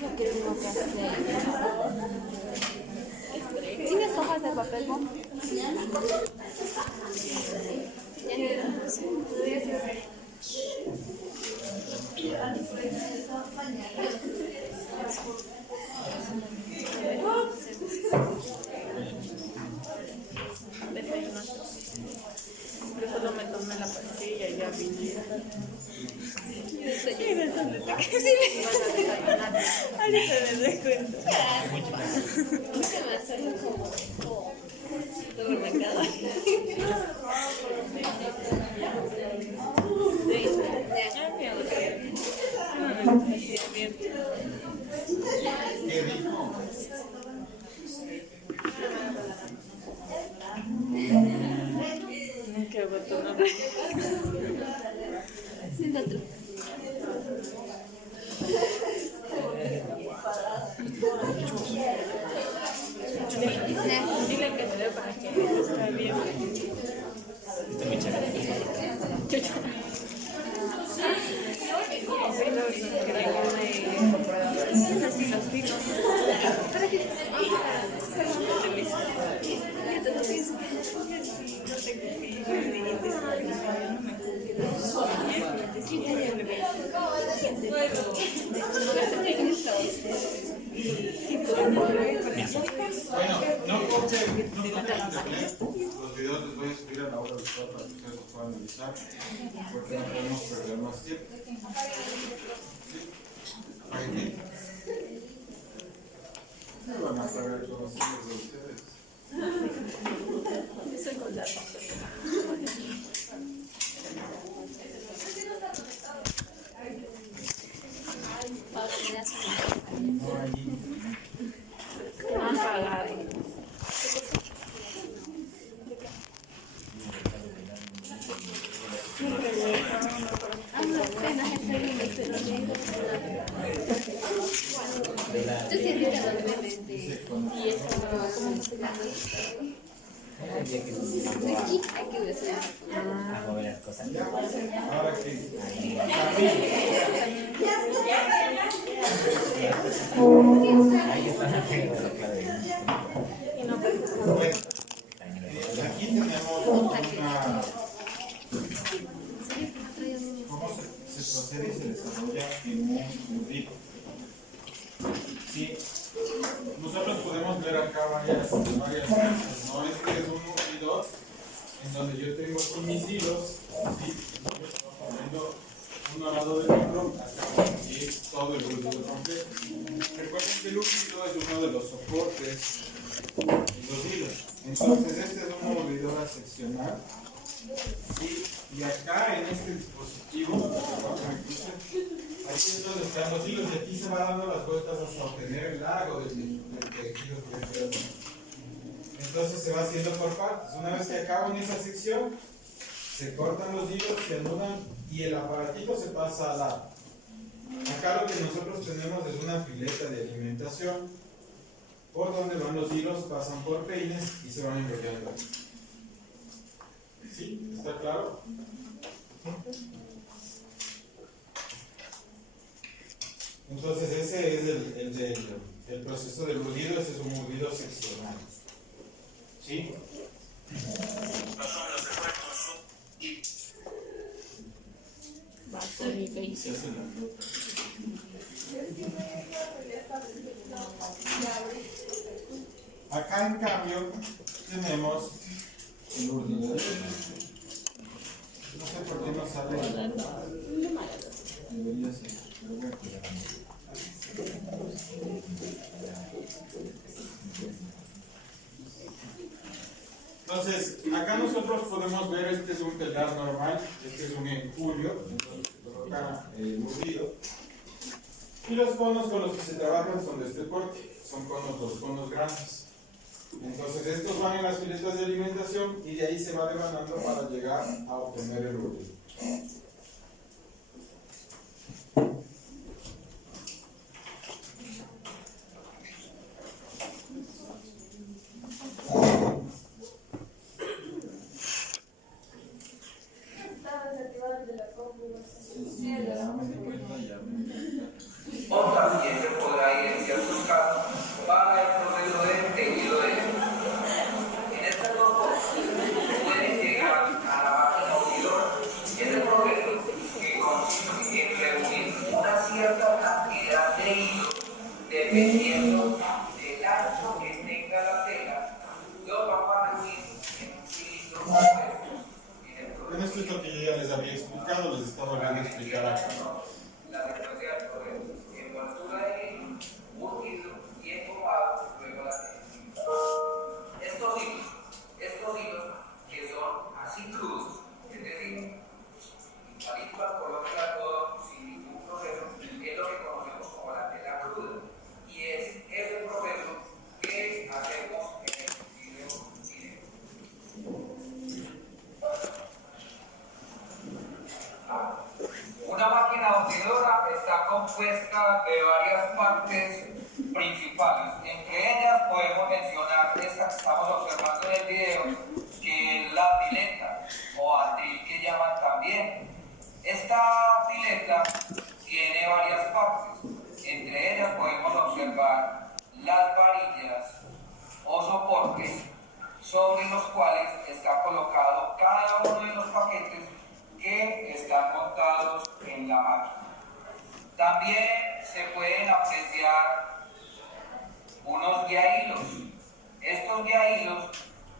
Lo que tengo que hacer. ¿Tienes hojas de papel, Bon? Yo solo me tomé la pastilla y ya vine. Ahorita les doy cuenta. Qué botón. Siéntate. Dile que me dé para que está bien. Así los finos. ¿Para qué? Bueno, no corten los videos, les voy a subir a la hora virtual para que ustedes los puedan analizar, porque no podemos perder más tiempo. ¿Sí? ¿Qué van a saber todos de ustedes? No hay. Han pagado. Yo siento que doblemente. Y eso, ¿cómo se llama? Aquí hay que besar. A mover las cosas. Ahora que Ahí está la clave. aquí tenemos una cómo se procede y se desarrolla en un ritmo. Sí, nosotros podemos ver acá varias cosas, ¿no? Este es un medidor en donde yo tengo aquí mis hilos, ¿sí? Yo estoy poniendo uno al lado del otro hasta conseguir todo el ruido completo. Recuerden que el ruido es uno de los soportes de los hilos. Entonces este es un medidor seccional, ¿sí? Y acá en este dispositivo, aquí es donde están los hilos y aquí se va dando las vueltas hasta obtener el largo del tejido que es. Entonces se va haciendo por partes. Una vez que acaban esa sección, se cortan los hilos, se anudan y el aparatito se pasa al lado. Acá lo que nosotros tenemos es una fileta de alimentación por donde van los hilos, pasan por peines y se van enrollando. ¿Sí? ¿Está claro? Entonces ese es el proceso del urdido, ese es un urdido seccional. ¿Sí? Se hace la nota. Acá en cambio tenemos el urdido. No sé por qué no sale. Debería ser. Pero voy a cuidar. Entonces, acá nosotros podemos ver, este es un telar normal, este es un enjulio, entonces se coloca el urdido. Y los conos con los que se trabajan son de este porte, son conos, los conos grandes. Entonces, estos van en las filetas de alimentación y de ahí se va devanando para llegar a obtener el urdido. O también yo podrá de hilos, dependiendo del ancho que tenga la tela, lo vamos a reunir en un cilindro compuesto. En esto es lo que yo ya les había explicado, les estaba volviendo a explicar acá. La secuencia del proceso: envoltura de hilo, urdido y engomado, luego la tela. Estos hilos que son así crudos, es decir, igualito al color del algodón, sin ningún proceso, es lo que conocemos como la tela cruda. Y es ese proceso que hacemos en el video directo. Una máquina hundidora está compuesta de varias partes principales. Entre ellas podemos mencionar esta que estamos observando en el video, que es la pileta o atril que llaman también. Esta pileta tiene varias partes. Entre ellas podemos observar las varillas o soportes sobre los cuales está colocado cada uno de los paquetes que están montados en la máquina. También se pueden apreciar unos guiahilos. Estos guiahilos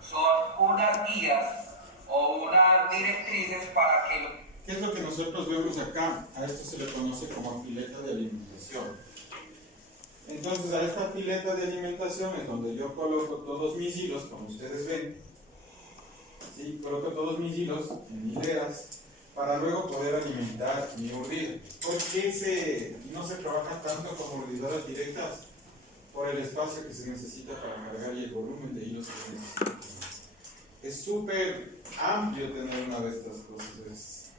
son unas guías o unas directrices para que... ¿Qué es lo que nosotros vemos acá? A esto se le conoce como pileta de alimentación. Entonces a esta pileta de alimentación es donde yo coloco todos mis hilos, como ustedes ven. ¿Sí? Coloco todos mis hilos en hileras para luego poder alimentar mi urdido. ¿Por qué no se trabaja tanto con urdidoras directas? Por el espacio que se necesita para cargar y el volumen de hilos que se necesita. Es súper amplio tener una de estas cosas. Es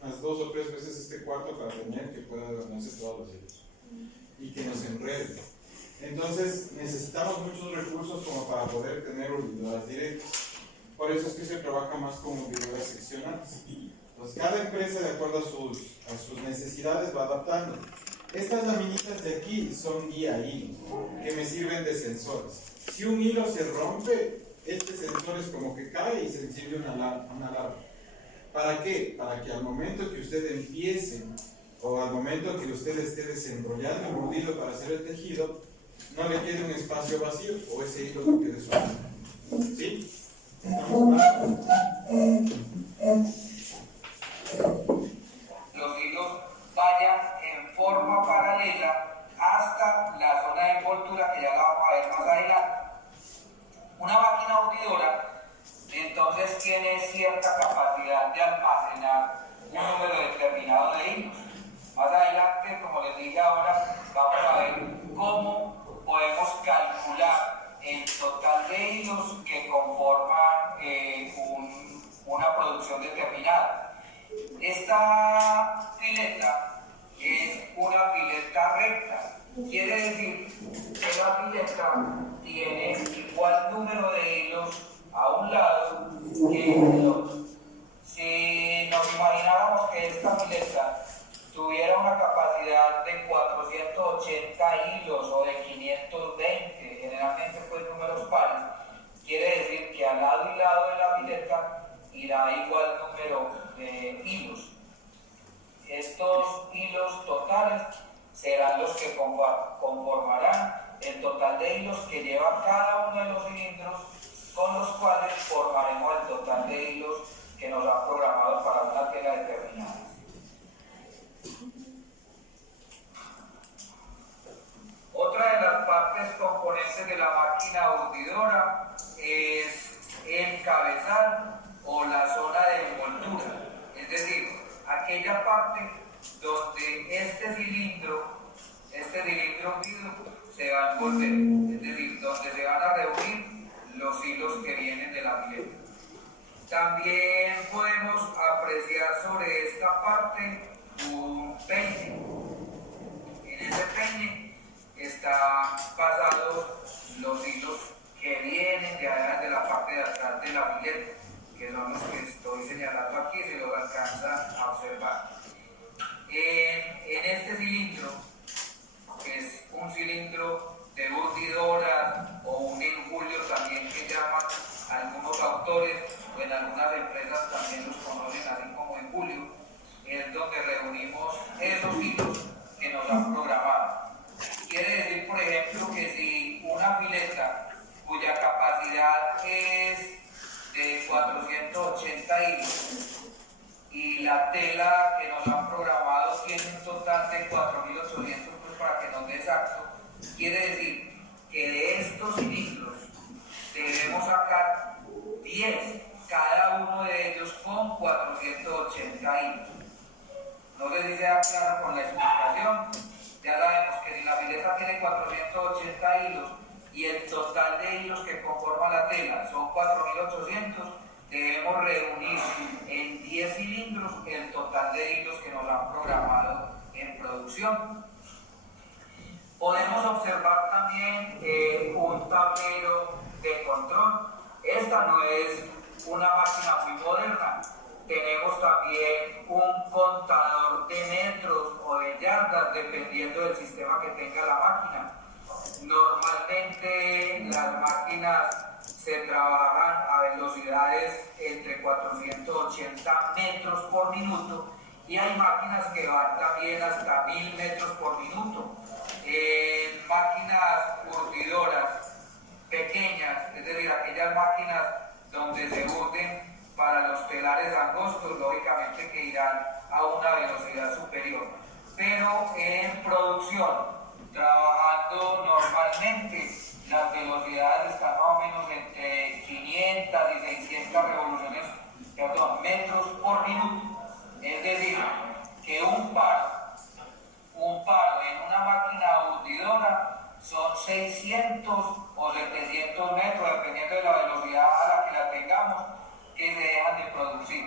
unas 2 o 3 veces este cuarto para tener que pueda ganarse todos los hilos y que nos enrede. Entonces necesitamos muchos recursos como para poder tener urdidoras directas. Por eso es que se trabaja más con urdidoras seccionales. Entonces cada empresa, de acuerdo a sus necesidades, va adaptando. Estas laminitas de aquí son guía hilos que me sirven de sensores. Si un hilo se rompe, este sensor es como que cae y se enciende una alarma. ¿Para qué? Para que al momento que usted empiece o al momento que usted esté desenrollando el urdido para hacer el tejido, no le quede un espacio vacío o ese hilo no quede suelto. ¿Sí? Los hilos vayan en forma paralela hasta la zona de envoltura, que ya la vamos a ver más adelante. Una máquina urdidora entonces tiene cierta capacidad de almacenar un número determinado de hilos. Más adelante, como les dije ahora, vamos a ver cómo podemos calcular el total de hilos que conforman una producción determinada. Esta pileta es una pileta recta. Quiere decir que la pileta tiene igual número de hilos a un lado que el otro. Si nos imagináramos que esta pileta tuviera una capacidad de 480 hilos o de 520, generalmente pues números pares, quiere decir que al lado y lado de la pileta irá igual número de hilos. Estos hilos totales serán los que conformarán el total de hilos que lleva cada uno de los cilindros, con los cuales formaremos el total de hilos que nos han programado para una tela determinada. Otra de las partes componentes de la máquina urdidora es el cabezal o la zona de envoltura, es decir, aquella parte donde este cilindro hundido se va a envolver, es decir, donde se van a reunir los hilos que vienen de la pileta. También podemos apreciar sobre esta parte un peine. En ese peine están pasados los hilos que vienen de allá de la parte de atrás de la pileta, que son los que estoy señalando aquí, se los alcanzan a observar. En este cilindro, que es un cilindro de urdidora o un enjulio también que llaman algunos autores, o en algunas empresas también los conocen así como enjulio, es donde reunimos esos hilos que nos han programado cuya capacidad es de 480 hilos, y la tela que nos han programado tiene un total de 4.800, pues para que nos dé exacto, quiere decir que de estos cilindros debemos sacar 10, cada uno de ellos con 480 hilos. No sé si sea claro con la explicación. Ya sabemos que si la fileta tiene 480 hilos y el total de hilos que conforman la tela son 4.800, debemos reunir en 10 cilindros el total de hilos que nos han programado en producción. Podemos observar también un tablero de control. Esta no es una máquina muy moderna. Tenemos también un contador de metros o de yardas, dependiendo del sistema que tenga la máquina. Normalmente las máquinas se trabajan a velocidades entre 480 metros por minuto y hay máquinas que van también hasta 1000 metros por minuto. Máquinas curtidoras pequeñas, es decir, aquellas máquinas donde se urden para los telares angostos, lógicamente que irán a una velocidad superior. Pero en producción, trabajando normalmente, las velocidades están más o menos entre 500 y 600 metros por minuto. Es decir, que un paro en una máquina urdidora son 600 o 700 metros, dependiendo de la velocidad a la que la tengamos, que se dejan de producir.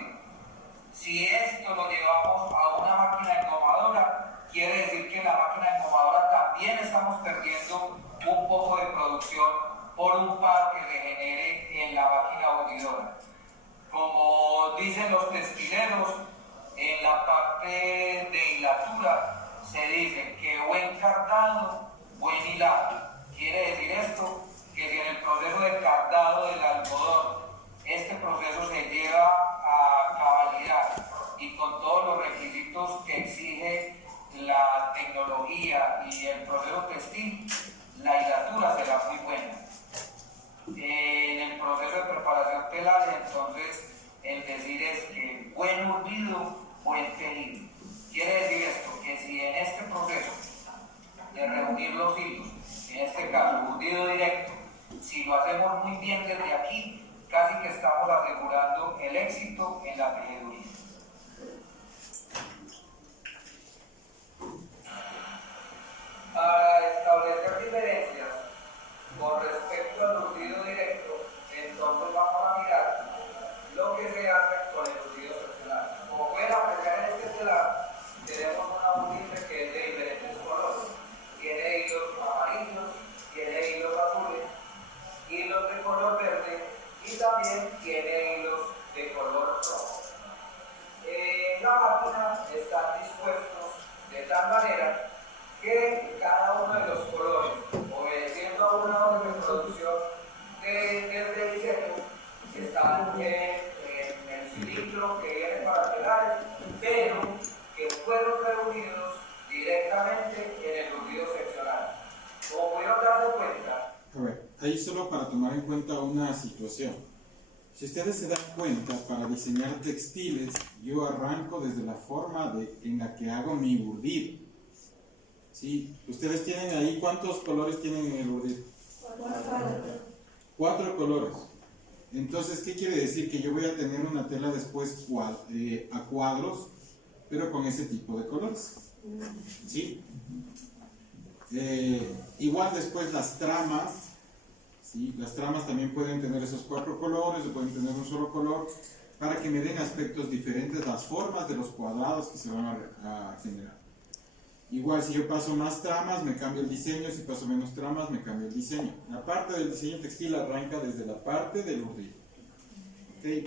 Si esto lo llevamos a una máquina engomadora, quiere decir que en la máquina engomadora también estamos perdiendo un poco de producción por un paro que se genere en la máquina urdidora. Como dicen los textileros, en la parte de hilatura se dice que buen cardado, buen hilado. Quiere decir esto, que si en el proceso de cardado del algodón, este proceso se lleva a cabalidad y con todos los requisitos que exige la tecnología y el proceso textil, la hilatura será muy buena. En el proceso de preparación telar, entonces, el decir es que buen urdido, buen tejido. Quiere decir esto, que si en este proceso de reunir los hilos, en este caso urdido directo, si lo hacemos muy bien desde aquí, casi que estamos asegurando el éxito en la tejeduría. Para establecer diferencias con respecto al urdido directo, entonces vamos a mirar lo que se hace con el urdido seccional. Como pueden apreciar en este telar, tenemos una urdidura que es de diferentes colores. Tiene hilos amarillos, tiene hilos azules, hilos de color verde y también tiene hilos de color rojo. En la máquina están dispuestos de tal manera que cada uno de los colores, obedeciendo a una orden de producción del diseño, están en el cilindro que viene para telares, pero que fueron reunidos directamente en el urdido seccional. Como pudieron darse cuenta. A ver, ahí solo para tomar en cuenta una situación. Si ustedes se dan cuenta, para diseñar textiles, yo arranco desde la forma en la que hago mi urdido. ¿Sí? Ustedes tienen ahí, ¿cuántos colores tienen en el urdido? 4 colores. Entonces, ¿qué quiere decir? Que yo voy a tener una tela después a cuadros, pero con ese tipo de colores. ¿Sí? Igual después las tramas, ¿sí? Las tramas también pueden tener esos 4 colores o pueden tener un solo color para que me den aspectos diferentes, las formas de los cuadrados que se van a generar. Igual si yo paso más tramas me cambia el diseño, si paso menos tramas me cambia el diseño. La parte del diseño textil arranca desde la parte del urdido. ¿Okay?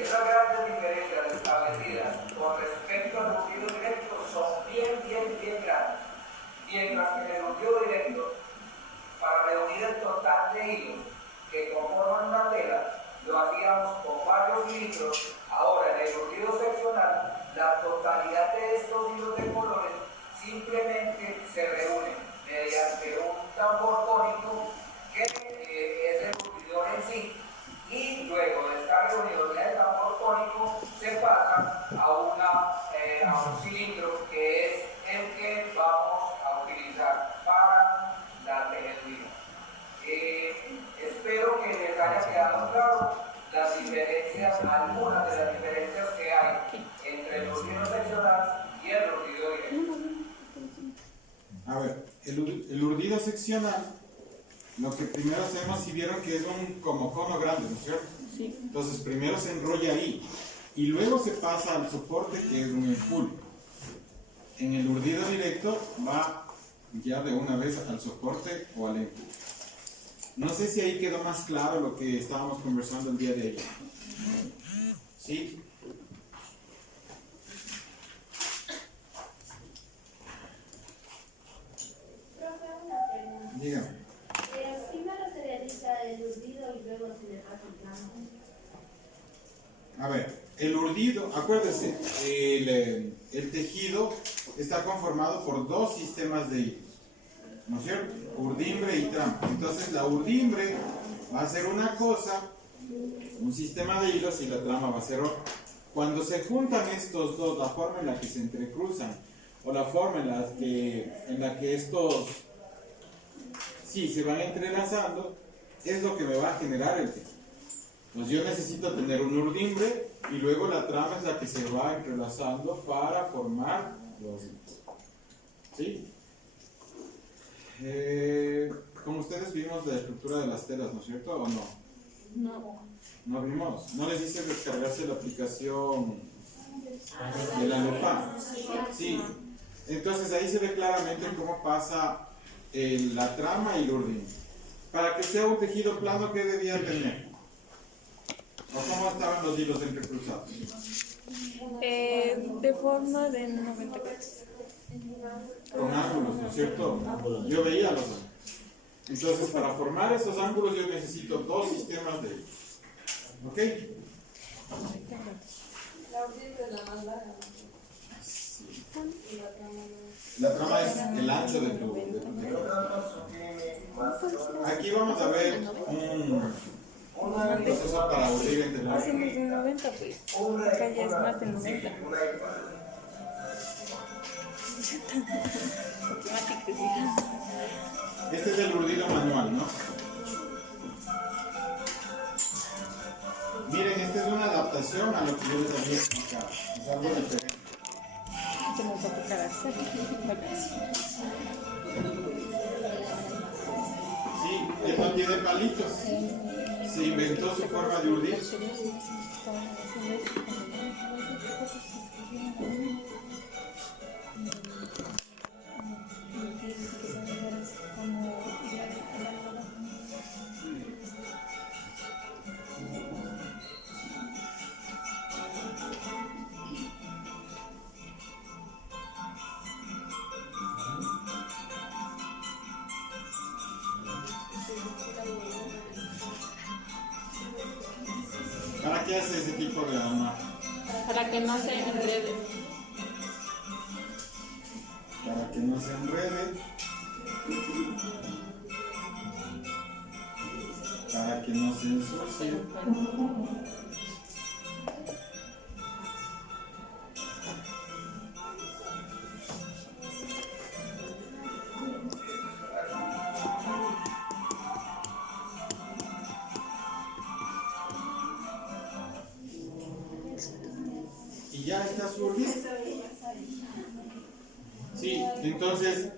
Esas grandes diferencias establecidas con respecto al urdido directo son bien grandes. Mientras que en el urdido directo, para reunir el total de hilos que conforman una tela, lo hacíamos con varios litros. Ahora en el urdido seccional, la totalidad de estos hilos de colores simplemente se reúnen mediante un tambor cónico A ver, el urdido seccional, lo que primero hacemos, si vieron que es un como cono grande, ¿no es cierto? Sí. Entonces primero se enrolla ahí y luego se pasa al soporte que es un empul. En el urdido directo va ya de una vez al soporte o al empul. No sé si ahí quedó más claro lo que estábamos conversando el día de ayer. ¿Sí? Profe, una pregunta. Dígame. Primero se realiza el urdido y luego se le pasa el plano. A ver, el urdido, acuérdense, el tejido está conformado por dos sistemas de hilos, ¿no es cierto? Urdimbre y trama. Entonces la urdimbre va a ser una cosa, un sistema de hilos, y la trama va a ser otra. Cuando se juntan estos dos, la forma en la que se entrecruzan o la forma en la que estos sí se van entrelazando, es lo que me va a generar el tejido. Pues yo necesito tener un urdimbre y luego la trama es la que se va entrelazando para formar los hilos. ¿Sí? Como ustedes vimos la estructura de las telas, ¿no es cierto? ¿O no? No. ¿No vimos? ¿No les hice descargarse la aplicación de la lupa? Sí. Entonces ahí se ve claramente cómo pasa la trama y el urdimbre. Para que sea un tejido plano, ¿qué debía tener? ¿O cómo estaban los hilos entrecruzados? De forma de 90 grados. Con ángulos, ¿no es cierto? Yo veía los ángulos. Entonces, para formar esos ángulos yo necesito dos sistemas de hilos. ¿Ok? La urdimbre es la más larga. Sí. Y la trama La trama es el ancho de tu tejido. Aquí vamos a ver un proceso para urdir entre la... Hacemos de 90, pues. Acá ya es más de 90. Matemáticas, hija. Este es el urdido manual, ¿no? Miren, esta es una adaptación a lo que yo les había explicado. Es algo diferente. Te nos va a tocar hacer. Sí, él no tiene palitos. Se inventó su forma de urdir. ¿Para qué hace ese tipo de arma? Para que no se enrede. Para que no se enrede. Para que no se ensucie. Y ya está su urdido. Sí, entonces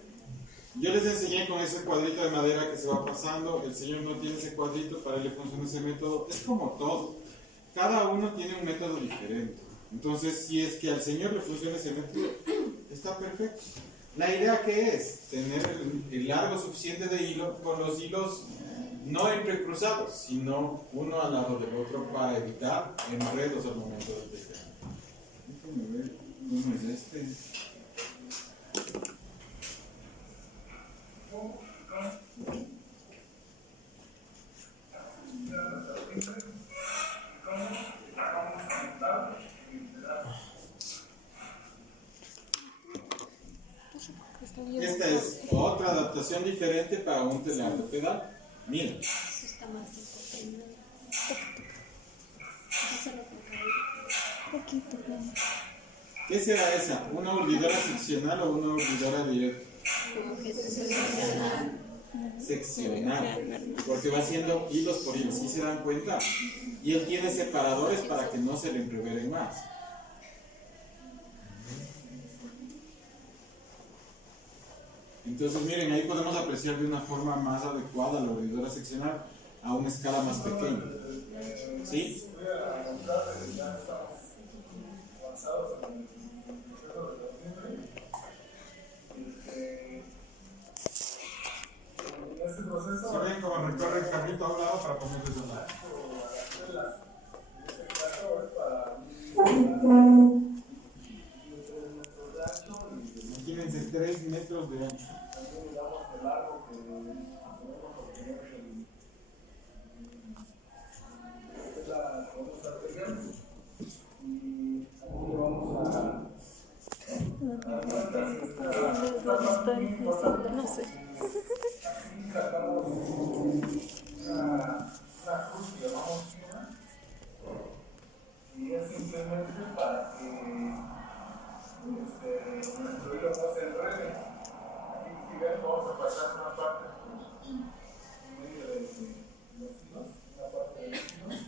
yo les enseñé con ese cuadrito de madera que se va pasando. El señor no tiene ese cuadrito, para él le funciona ese método. Es como todo, cada uno tiene un método diferente. Entonces, si es que al señor le funciona ese método, está perfecto. La idea que es tener el largo suficiente de hilo con los hilos no entrecruzados, sino uno al lado del otro para evitar enredos al momento de tejer. Déjame ver cómo es este. Esta es otra adaptación diferente para un telar de pedal. Mira, Eso está más importante. Poquito, ¿qué será esa? ¿Una urdidora seccional o una urdidora directa? Seccional, porque va haciendo hilos por hilos, ¿sí se dan cuenta? Y él tiene separadores para que no se le entreveren más. Entonces, miren, ahí podemos apreciar de una forma más adecuada la urdidura seccional a una escala más pequeña. ¿Sí? ¿Se ven cómo recorre el carrito a un lado para ponerles de un lado? Imagínense 3 metros de ancho. No sé. Una cruz que llamamos fina, y es simplemente para que nuestro hilo no se enrede. Aquí, si ven, vamos a pasar una parte en medio de los hilos, una parte de los hilos,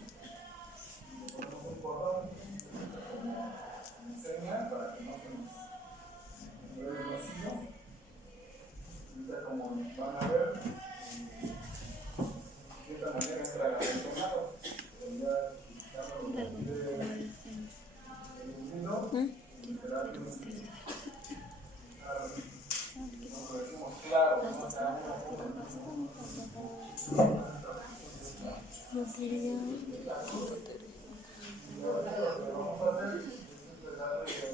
y le ponemos un cordón como señal para que no se nos enreden los hilos. Ahorita, como van a ver, de esta manera entra el tomado, pero ya quitamos el unido, literal, nos decimos claro, no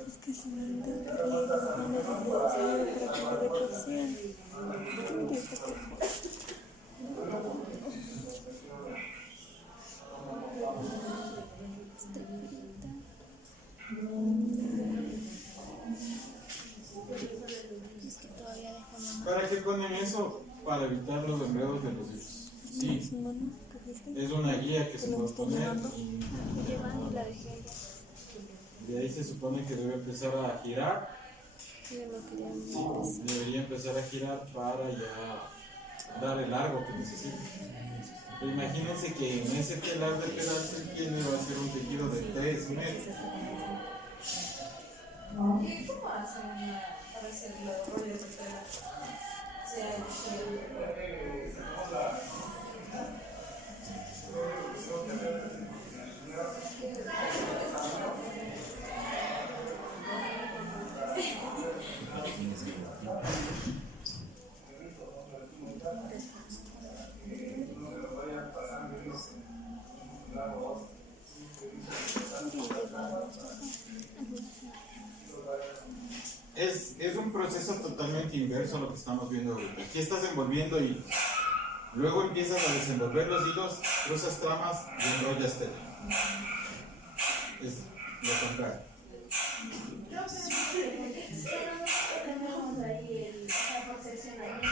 es que si no no puedo saber para qué retroceder. ¿Para qué ponen eso? Para evitar los enredos de los hilos. Sí, es una guía que se puede poner. De ahí se supone que debe empezar a girar. Sí, debería empezar a girar para ya dar el largo que necesita. Pero imagínense que en ese telar de pedazo que tiene va a ser un tejido de 3 metros. ¿Y cómo hacen para hacer los rollos de tela? Es un proceso totalmente inverso a lo que estamos viendo ahorita. Aquí estás envolviendo y luego empiezas a desenvolver los hilos, cruzas tramas y enrollas tela. Es lo contrario. Tenemos ahí por seccionamiento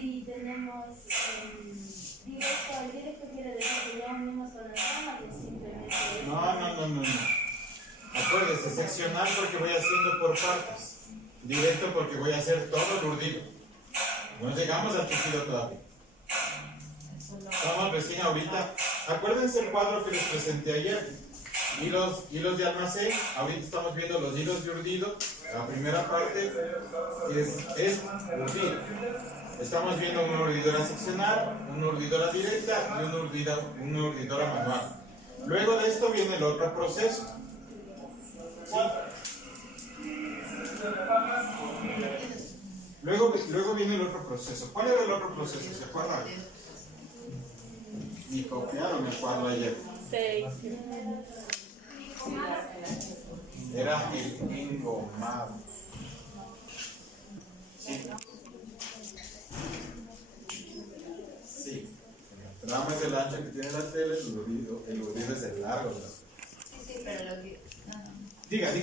y tenemos directo quiere decir que ya unimos con las ramas y simplemente... No. Acuérdese, seccional porque voy haciendo por partes. Directo porque voy a hacer todo el urdido. No llegamos al tejido todavía. Estamos recién ahorita. Acuérdense el cuadro que les presenté ayer. Hilos de almacén. Ahorita estamos viendo los hilos de urdido. La primera parte es urdido. Estamos viendo una urdidora seccional, una urdidora directa y una urdidora manual. Luego de esto viene el otro proceso. ¿Sí? Luego viene el otro proceso. ¿Cuál era el otro proceso? ¿Se acuerdan? Y copiaron el cuadro ayer. 6. Era el engomado. Sí. El tramo es el ancho que tiene la tela, el urdido es el largo. Sí, pero lo que... Diga. Es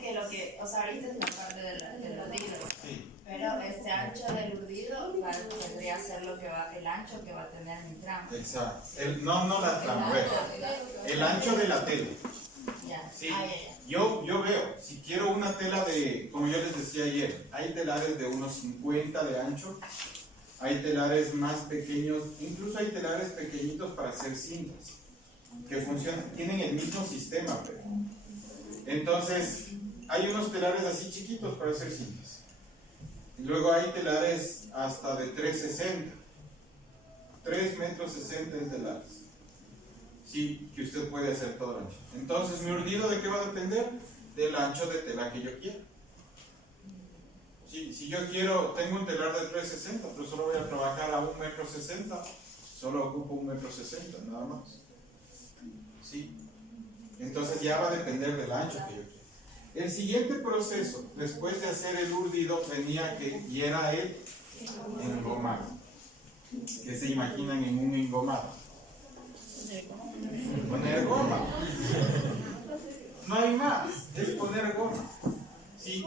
que lo que, o sea, ahorita es la parte del urdido, Sí. pero este ancho del urdido vendría a ser el ancho que va a tener mi tramo. Exacto. No la trama, el ancho de la tela. Ya. Sí. Ya. Yo veo, si quiero una tela de, como yo les decía ayer, hay telares de unos 50 de ancho, hay telares más pequeños, incluso hay telares pequeñitos para hacer cintas, que funcionan, tienen el mismo sistema, pero. Entonces, hay unos telares así chiquitos para hacer cintas. Y luego hay telares hasta de 3,60. 3,60 metros es de largo. Sí, que usted puede hacer todo el ancho. Entonces, mi urdido, ¿de qué va a depender? Del ancho de tela que yo quiera. Si yo quiero, tengo un telar de 3,60, pero solo voy a trabajar a 1,60 m, solo ocupo 1,60 m, nada más. ¿Sí? Entonces ya va a depender del ancho que yo quiera. El siguiente proceso, después de hacer el urdido, y era el engomado. ¿Qué se imaginan en un engomado? Poner goma. No hay más, es poner goma. ¿Sí?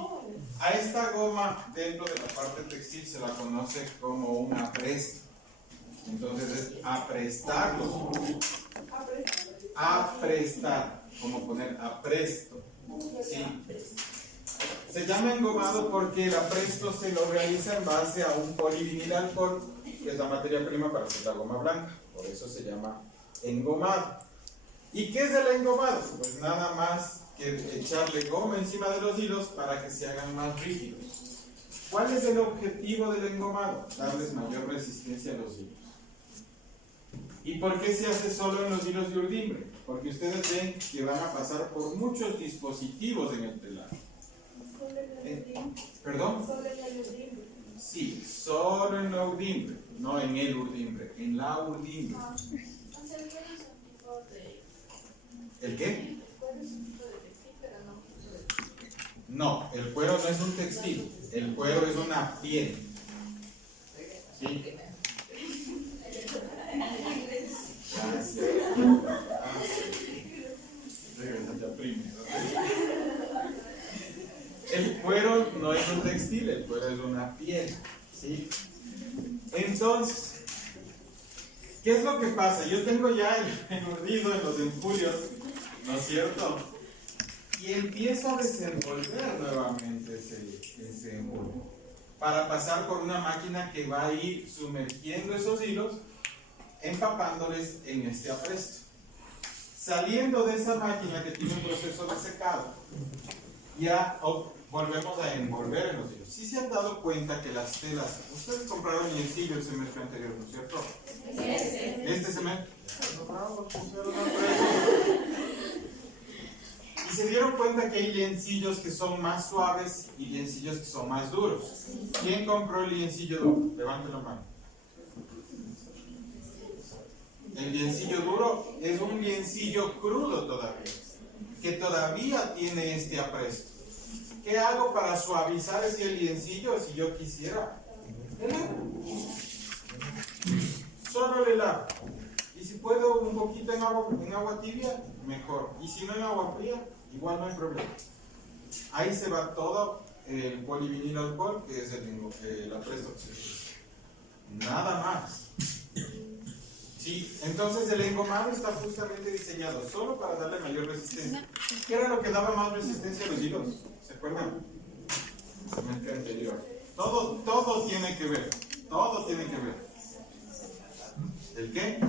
A esta goma dentro de la parte textil se la conoce como un apresto. Entonces es aprestar los hilos. Aprestar, como poner apresto. ¿Sí? Se llama engomado porque el apresto se lo realiza en base a un polivinil alcohol, que es la materia prima para hacer la goma blanca. Por eso se llama engomado. ¿Y qué es el engomado? Pues nada más que echarle goma encima de los hilos para que se hagan más rígidos. ¿Cuál es el objetivo del engomado? Darles mayor resistencia a los hilos. ¿Y por qué se hace solo en los hilos de urdimbre? Porque ustedes ven que van a pasar por muchos dispositivos en el telar. ¿Perdón? Sí, solo en la urdimbre, no en el urdimbre, en la urdimbre. ¿El qué? No, el cuero no es un textil, el cuero es una piel. ¿Sí? El cuero no es un textil, el cuero es una piel. ¿Sí? Entonces, ¿qué es lo que pasa? Yo tengo ya el urdido en los enfurios, ¿no es cierto? Y empiezo a desenvolver nuevamente ese embudo para pasar por una máquina que va a ir sumergiendo esos hilos, empapándoles en este apresto. Saliendo de esa máquina que tiene un proceso de secado, ya volvemos a envolver en los hilos. Si se han dado cuenta que las telas, ustedes compraron lienzillo el semestre anterior, ¿no es cierto? Este semestre. Y se dieron cuenta que hay liencillos que son más suaves y liencillos que son más duros. ¿Quién compró el liencillo duro? Levante la mano. El liencillo duro es un liencillo crudo todavía, que todavía tiene este apresto. ¿Qué hago para suavizar ese liencillo si yo quisiera? Solo le lavo. Y si puedo un poquito en agua tibia, mejor. Y si no en agua fría, igual no hay problema. Ahí se va todo el polivinil alcohol, que es el apresto que se utiliza. Nada más. Sí, entonces el engomado está justamente diseñado solo para darle mayor resistencia. ¿Qué era lo que daba más resistencia a los hilos? ¿Se acuerdan? Semestre anterior. Todo tiene que ver. Todo tiene que ver. ¿El qué?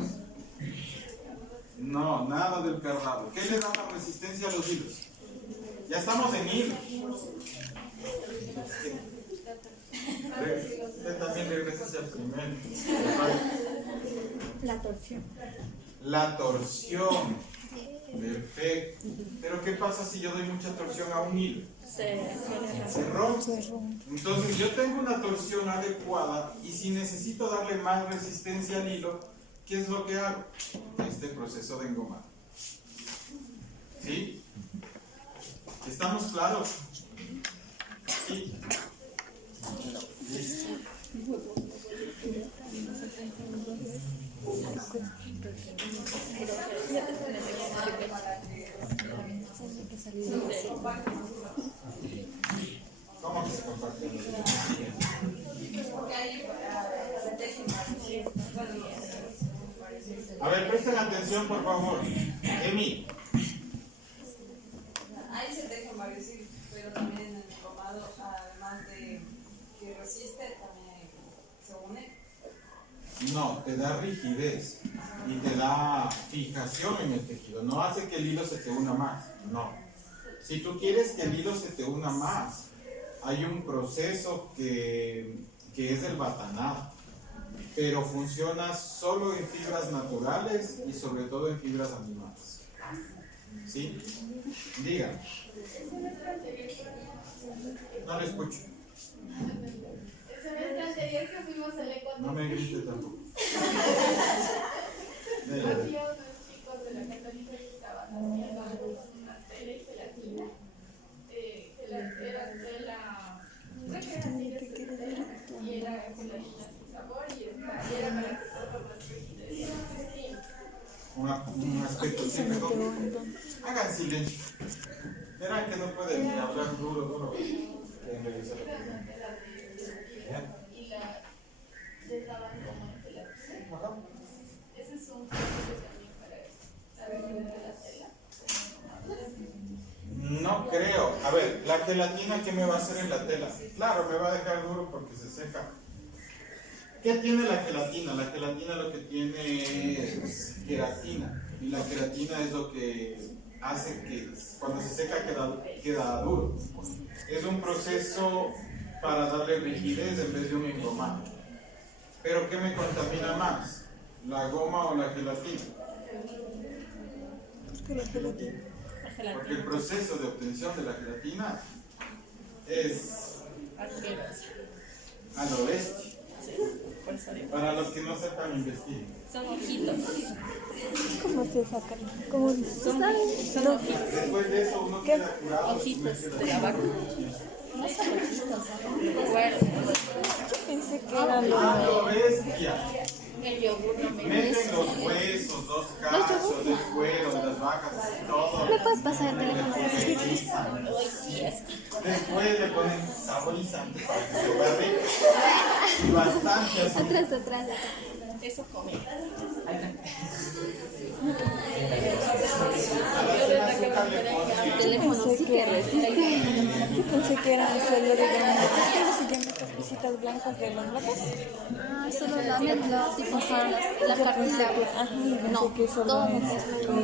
No, nada del carrado. ¿Qué le da la resistencia a los hilos? Ya estamos en hilos. Usted también regresa hacia el primero. La torsión. La torsión. Perfecto. Pero ¿qué pasa si yo doy mucha torsión a un hilo? Se rompe. Entonces yo tengo una torsión adecuada y si necesito darle más resistencia al hilo, ¿qué es lo que hago? Este proceso de engomado. ¿Sí? ¿Estamos claros? Sí. Listo. ¿Cómo que se comparte? A ver, presten atención, por favor. Emi. Ahí se dejan varios hilos, pero también en el engomado, además de que resiste, también se une. No, te da rigidez y te da fijación en el tejido. No hace que el hilo se te una más. No. Si tú quieres que el hilo se te una más, hay un proceso que es el batanado, pero funciona solo en fibras naturales y sobre todo en fibras animales. ¿Sí? Digan. No le escucho. El semestre anterior que fuimos al Ecuador. No me grite tampoco. Había unos chicos de la Católica que estaban haciendo una tela y gelatina. Era tela, no sé qué era así de tela, y era gelatina sin sabor y era para que todo más rigidez. Un aspecto típico. Hagan silencio. Verán que no pueden ni hablar duro. Y la les daban como en gelatina. Ese es un proceso también para eso. ¿Sabes qué es la tela? No creo. A ver, la gelatina, ¿qué me va a hacer en la tela? Claro, me va a dejar duro porque se seca. ¿Qué tiene la gelatina? La gelatina lo que tiene es queratina. Y la queratina es lo que hace que cuando se seca queda duro. Es un proceso para darle rigidez en vez de un engomado. Pero ¿qué me contamina más? ¿La goma o la gelatina? Porque el proceso de obtención de la gelatina es a lo bestia. Para los que no sepan, investiguen. Son ojitos. ¿Cómo se sacan? ¿Cómo se saben? Son ojitos. Después de eso uno queda curado. Ojitos de la vaca. No son ojitos, son cueros. Pensé que eran los... A lo bestia. El yogur no me Meten los huesos, los cachos, el cuero, las vacas, todo. ¿Me puedes pasar el teléfono? Después le ponen saborizante para que se vea rico. Y bastante azúcar. Atrás. Eso come. A la cena azúcar le ponen Teléfono sí que resiste. Yo pensé que eran solo, digamos, ¿cómo se llaman estas cositas blancas de las vacas? Ah, solo la mezcla, tipo son la carnita. Ajá, No, que solo todo es como...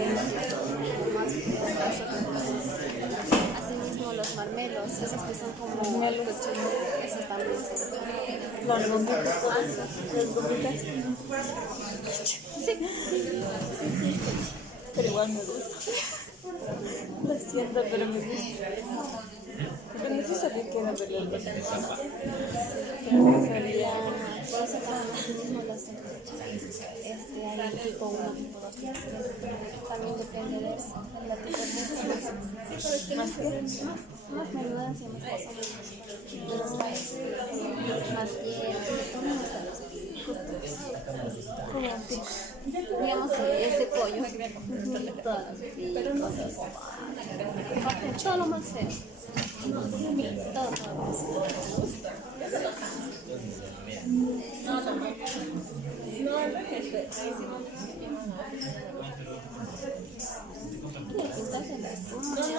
Asimismo los marmelos, esos que son como esos también son. Las gomitas. Las gomitas. Sí. Pero igual me gusta. Lo siento, pero me gusta. Pero no sé sabía que era de los dos. Pero no sabía. Por eso asimismo los hay tipo 1, tipo 2, tipo 3. También depende de eso. La tipo de más menudas y más cosas. Más bien, digamos este pollo, todo lo más feo, todo.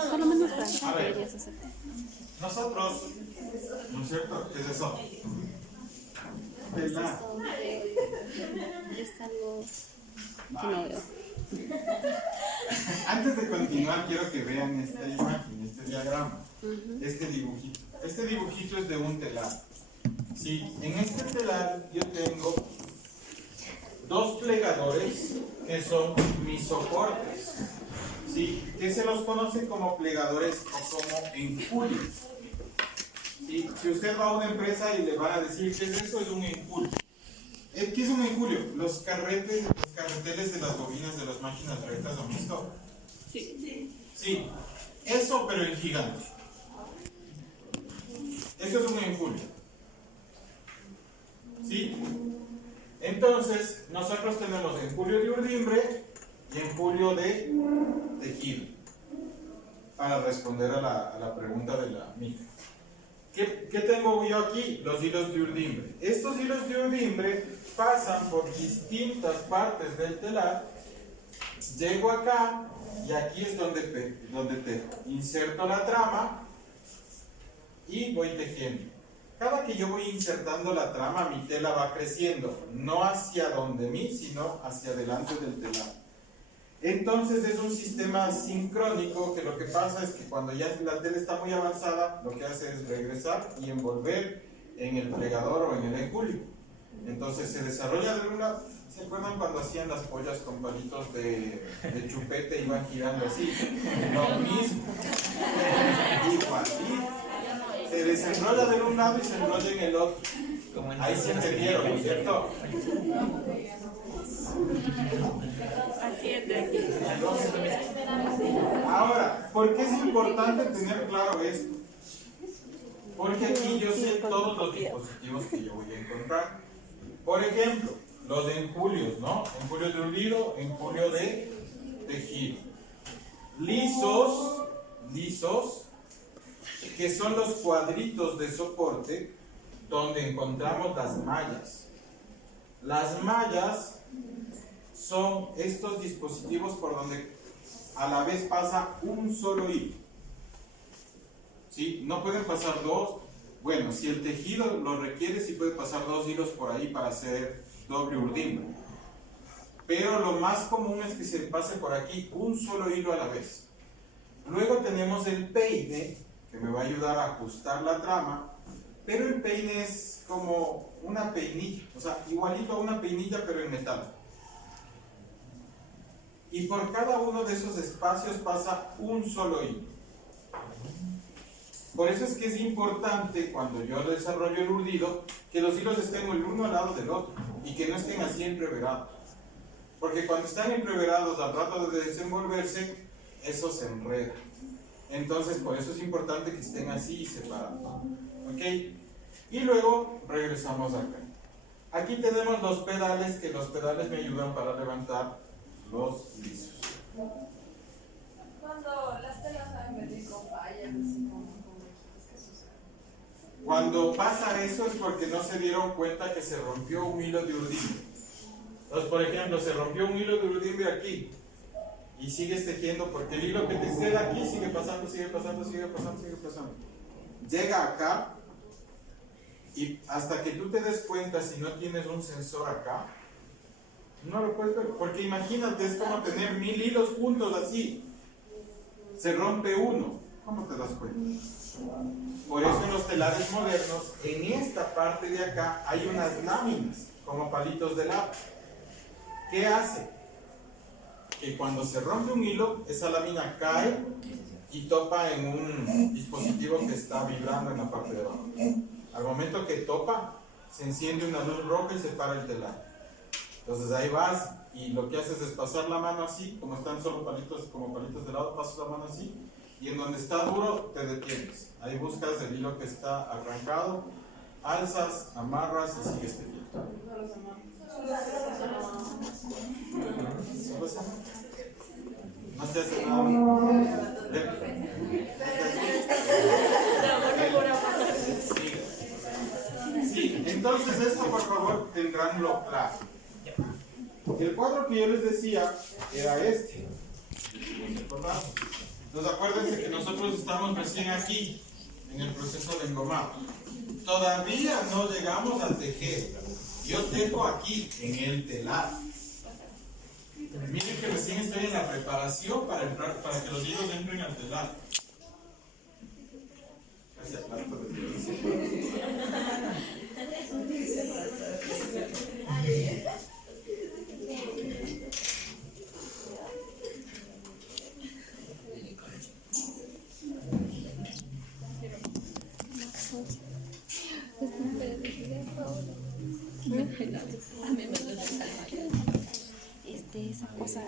Por lo menos A ver, nosotros, ¿no es cierto? ¿Qué es eso? Tela. Es algo que no veo. Antes de continuar, quiero que vean esta imagen, este diagrama, este dibujito. Este dibujito es de un telar. Sí, en este telar yo tengo dos plegadores que son mis soportes. Sí, que se los conoce como plegadores o como enjulios. Sí, si usted va a una empresa y le van a decir ¿qué es eso? Es un enjulio. ¿Qué es un enjulio? Los carreteles de las bobinas de las máquinas rectas, ¿han visto? Sí. Sí, eso pero en gigante. Eso es un enjulio. ¿Sí? Entonces, nosotros tenemos enjulio de urdimbre y enjulio de tejido. Para responder a la pregunta de la mija. ¿Qué tengo yo aquí? Los hilos de urdimbre. Estos hilos de urdimbre pasan por distintas partes del telar. Llego acá y aquí es donde tejo. Inserto la trama y voy tejiendo. Cada que yo voy insertando la trama, mi tela va creciendo, no hacia donde mí, sino hacia delante del telar. Entonces es un sistema sincrónico que lo que pasa es que cuando ya la tela está muy avanzada, lo que hace es regresar y envolver en el plegador o en el enjulio. Entonces se desarrolla de una... ¿Se acuerdan cuando hacían las pollas con palitos de chupete y iban girando así? Lo mismo. Igualito. Se desenrolla de un lado y se enrolla en el otro. Ahí se entendieron, ¿no es cierto? Así es de aquí. Ahora, ¿por qué es importante tener claro esto? Porque aquí yo sé todos los dispositivos que yo voy a encontrar. Por ejemplo, los de enjulios, ¿no? Enjulio de urdido, enjulio de tejido. Lisos, que son los cuadritos de soporte donde encontramos las mallas. Las mallas son estos dispositivos por donde a la vez pasa un solo hilo. ¿Sí? No pueden pasar dos. Bueno, si el tejido lo requiere, sí puede pasar dos hilos por ahí para hacer doble urdido. Pero lo más común es que se pase por aquí un solo hilo a la vez. Luego tenemos el peine, que me va a ayudar a ajustar la trama, pero el peine es como una peinilla, o sea, igualito a una peinilla pero en metal. Y por cada uno de esos espacios pasa un solo hilo. Por eso es que es importante cuando yo desarrollo el urdido que los hilos estén el uno al lado del otro y que no estén así entreverados. Porque cuando están entreverados al rato de desenvolverse, eso se enreda. Entonces por eso es importante que estén así y separados. ¿Ok? Y luego regresamos acá. Aquí tenemos los pedales, que los pedales me ayudan para levantar los lisos. Cuando las telas saben venir con fallas, así como ¿qué sucede? Cuando pasa eso es porque no se dieron cuenta que se rompió un hilo de urdido. Entonces, por ejemplo, se rompió un hilo de urdido aquí y sigues tejiendo porque el hilo que te queda aquí sigue pasando, sigue pasando, sigue pasando, sigue pasando. Llega acá y hasta que tú te des cuenta, si no tienes un sensor acá, no lo puedes ver. Porque imagínate, es como tener 1000 hilos juntos así. Se rompe uno. ¿Cómo te das cuenta? Por eso en los telares modernos, en esta parte de acá, hay unas láminas, como palitos de helado. ¿Qué hace? Que cuando se rompe un hilo, esa lámina cae y topa en un dispositivo que está vibrando en la parte de abajo. Al momento que topa, se enciende una luz roja y se para el telar. Entonces ahí vas y lo que haces es pasar la mano así, como están solo palitos, como palitos de helado, pasas la mano así y en donde está duro te detienes. Ahí buscas el hilo que está arrancado, alzas, amarras y sigues tejiendo. No te hace nada. Sí, entonces esto por favor tendránlo claro. El cuadro que yo les decía era este. Entonces acuérdense que nosotros estamos recién aquí en el proceso de engomado. Todavía no llegamos a tejer. Yo tejo aquí en el telar. Miren que recién estoy en la preparación para entrar, para que los hilos entren al telar. Casi aplasto de esa cosa,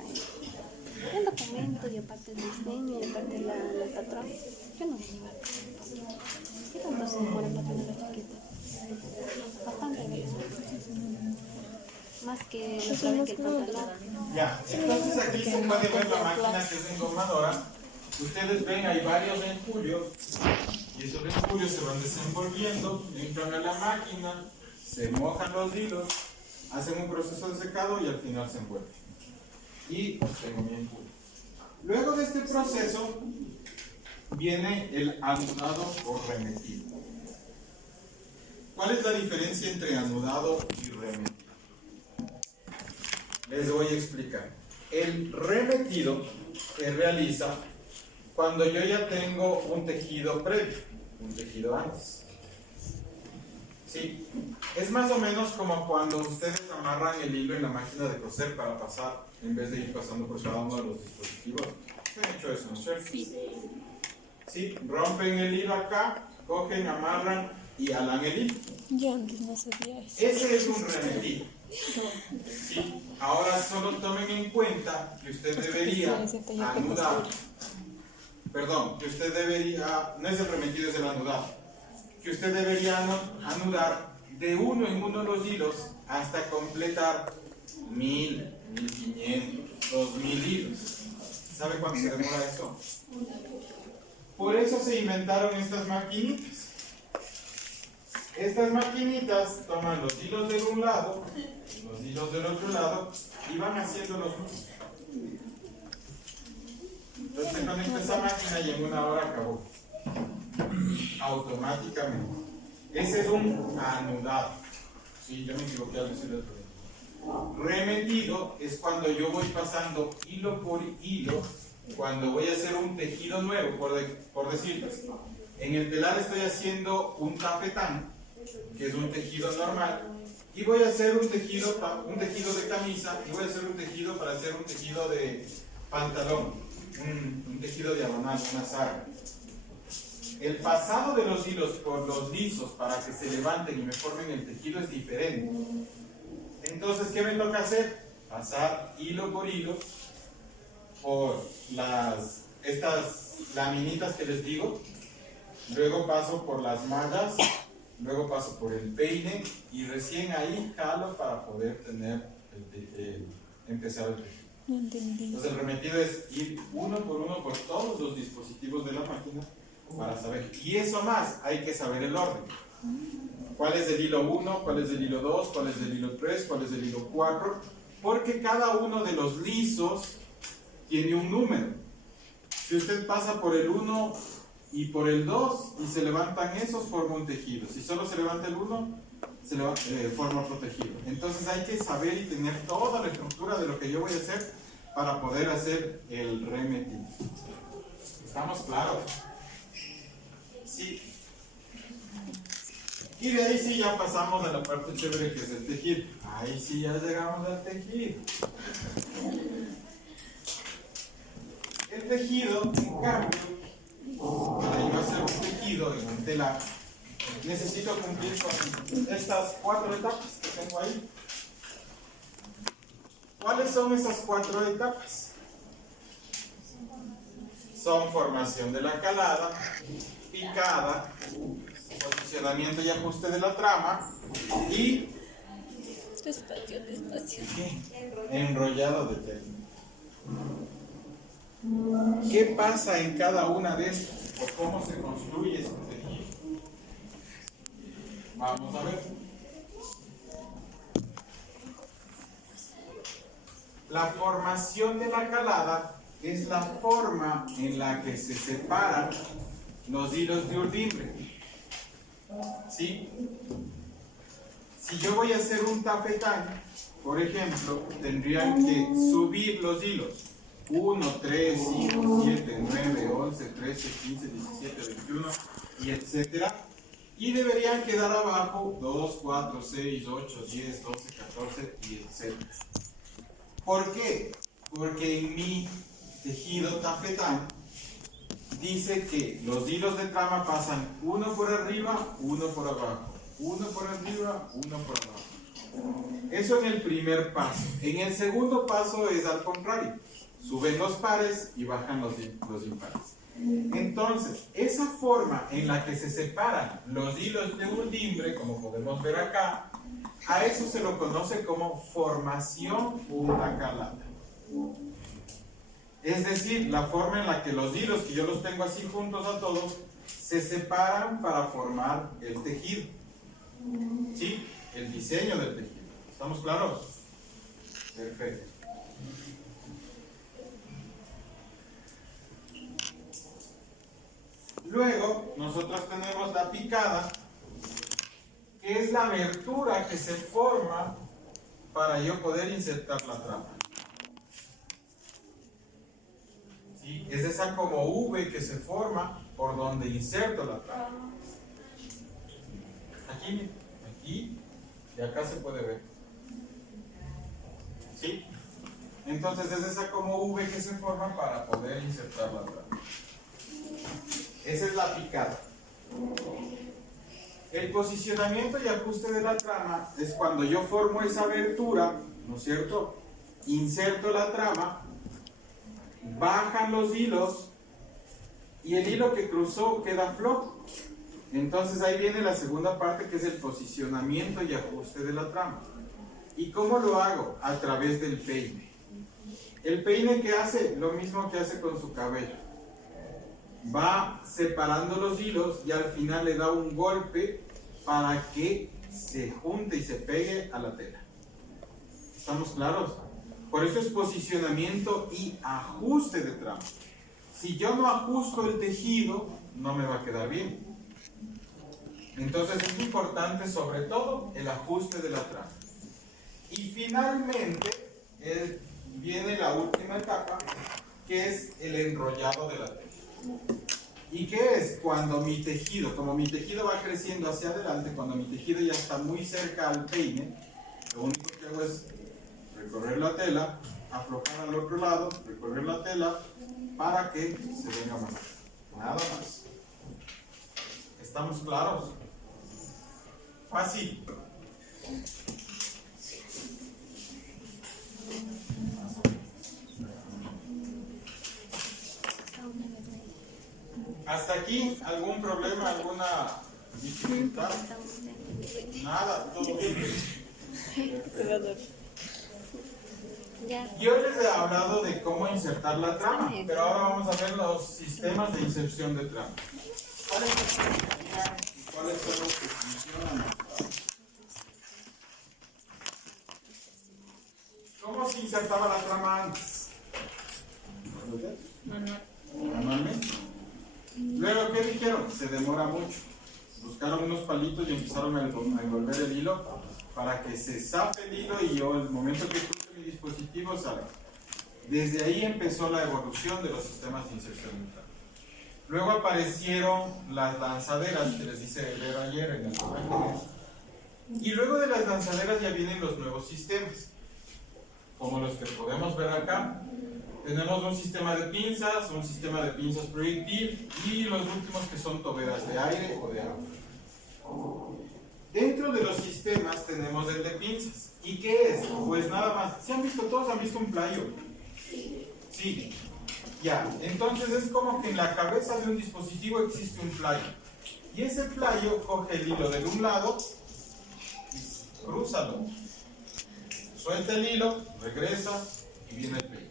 el documento y aparte el diseño y aparte el patrón, yo no voy a llevar. ¿Qué tanto se demora para tener la chaqueta? Bastante veces. Más que lo saben que el pantalón. Ya, entonces aquí se puede ver la máquina que es engomadora. Ustedes ven, hay varios enjullios y esos enjullios se van desenvolviendo, entran a la máquina, se mojan los hilos, hacen un proceso de secado y al final se envuelven. Y obtengo mi enjulio. Luego de este proceso viene el anudado o remetido. ¿Cuál es la diferencia entre anudado y remetido? Les voy a explicar. El remetido se realiza cuando yo ya tengo un tejido previo, un tejido antes. ¿Sí? Es más o menos como cuando ustedes amarran el hilo en la máquina de coser para pasar, en vez de ir pasando por cada uno de los dispositivos. ¿Se han hecho eso, no es cierto? Sí. ¿Sí? Rompen el hilo acá, cogen, amarran y alan el hilo. Yo antes no sabía eso. Ese es un remetido. ¿Sí? Ahora solo tomen en cuenta que usted debería anudar. Perdón, que usted debería, no es el remetido, es el anudado. Que usted debería anudar de uno en uno los hilos hasta completar 1000, 1500, 2000 hilos. ¿Sabe cuánto se demora eso? Por eso se inventaron estas maquinitas. Estas maquinitas toman los hilos de un lado, los hilos del otro lado y van haciendo los nudos. Entonces se conecta esa máquina y en una hora acabó. Automáticamente. Ese es un anudado. Sí, yo me equivoqué al decirlo otro día. Remetido es cuando yo voy pasando hilo por hilo, cuando voy a hacer un tejido nuevo, por decirles. En el telar estoy haciendo un tafetán, que es un tejido normal, y voy a hacer un tejido de camisa, y voy a hacer un tejido para hacer un tejido de pantalón, un tejido diagonal, una saga. El pasado de los hilos por los lisos para que se levanten y me formen el tejido es diferente. Entonces, ¿qué me toca hacer? Pasar hilo por hilo por estas laminitas que les digo, luego paso por las mallas, luego paso por el peine y recién ahí jalo para poder tener empezar el tejido. No entendí. Entonces el remetido es ir uno por todos los dispositivos de la máquina para saber. Y eso más, hay que saber el orden. ¿Cuál es el hilo 1? ¿Cuál es el hilo 2? ¿Cuál es el hilo 3? ¿Cuál es el hilo 4? Porque cada uno de los lisos tiene un número. Si usted pasa por el 1 y por el 2 y se levantan esos, forma un tejido. Si solo se levanta el 1, forma otro tejido. Entonces hay que saber y tener toda la estructura de lo que yo voy a hacer para poder hacer el remetido. ¿Estamos claros? Sí. Y de ahí sí ya pasamos a la parte chévere que es el tejido. Ahí sí ya llegamos al tejido. El tejido, en cambio, para yo hacer un tejido en un telar, necesito cumplir con estas 4 etapas que tengo ahí. ¿Cuáles son esas 4 etapas? Son formación de la calada, picada, posicionamiento y ajuste de la trama y Despacio. enrollado de tela. ¿Qué pasa en cada una de estas? ¿O cómo se construye este tejido? Vamos a ver. La formación de la calada es la forma en la que se separan los hilos de urdimbre. ¿Sí? Si yo voy a hacer un tafetán, por ejemplo, tendrían que subir los hilos. 1, 3, 5, 7, 9, 11, 13, 15, 17, 21, y etcétera. Y deberían quedar abajo 2, 4, 6, 8, 10, 12, 14, y etcétera. ¿Por qué? Porque en mi tejido tafetán dice que los hilos de trama pasan uno por arriba, uno por abajo, uno por arriba, uno por abajo. Eso en el primer paso. En el segundo paso es al contrario. Suben los pares y bajan los impares. Entonces, esa forma en la que se separan los hilos de urdimbre, como podemos ver acá, a eso se lo conoce como formación punta calada. Es decir, la forma en la que los hilos, que yo los tengo así juntos a todos, se separan para formar el tejido. ¿Sí? El diseño del tejido. ¿Estamos claros? Perfecto. Luego, nosotros tenemos la picada, que es la abertura que se forma para yo poder insertar la trama. ¿Sí? Es esa como V que se forma por donde inserto la trama. Aquí, aquí y acá se puede ver. ¿Sí? Entonces es esa como V que se forma para poder insertar la trama. Esa es la picada. El posicionamiento y ajuste de la trama es cuando yo formo esa abertura, ¿no es cierto? Inserto la trama, bajan los hilos y el hilo que cruzó queda flojo. Entonces ahí viene la segunda parte, que es el posicionamiento y ajuste de la trama. ¿Y cómo lo hago? A través del peine. El peine, ¿qué hace? Lo mismo que hace con su cabello. Va separando los hilos y al final le da un golpe para que se junte y se pegue a la tela. ¿Estamos claros? Por eso es posicionamiento y ajuste de trama. Si yo no ajusto el tejido, no me va a quedar bien. Entonces es importante sobre todo el ajuste de la trama. Y finalmente viene la última etapa, que es el enrollado de la tela. ¿Y qué es? Cuando mi tejido, como mi tejido va creciendo hacia adelante, cuando mi tejido ya está muy cerca al peine, lo único que hago es recorrer la tela, aflojar al otro lado, recorrer la tela para que se venga más. Nada más. ¿Estamos claros? Fácil. ¿Hasta aquí algún problema, alguna dificultad? Nada, todo bien. Yo les he hablado de cómo insertar la trama, pero ahora vamos a ver los sistemas de inserción de trama. ¿Cuáles son los que funcionan? ¿Cómo se insertaba la trama antes? Manualmente. Luego, ¿qué dijeron? Se demora mucho. Buscaron unos palitos y empezaron a envolver el hilo para que se zafe el hilo y yo, el momento que cruce mi dispositivo, salga. Desde ahí empezó la evolución de los sistemas de inserción de trama. Luego aparecieron las lanzaderas, que les hice ver ayer en el programa. Y luego de las lanzaderas ya vienen los nuevos sistemas, como los que podemos ver acá. Tenemos un sistema de pinzas proyectil y los últimos que son toberas de aire o de agua. Dentro de los sistemas tenemos el de pinzas. ¿Y qué es? Pues nada más. ¿Se han visto? ¿Todos han visto un playo? Sí. Ya. Entonces es como que en la cabeza de un dispositivo existe un playo. Y ese playo coge el hilo de un lado y crúzalo. Suelta el hilo, regresa y viene el playo.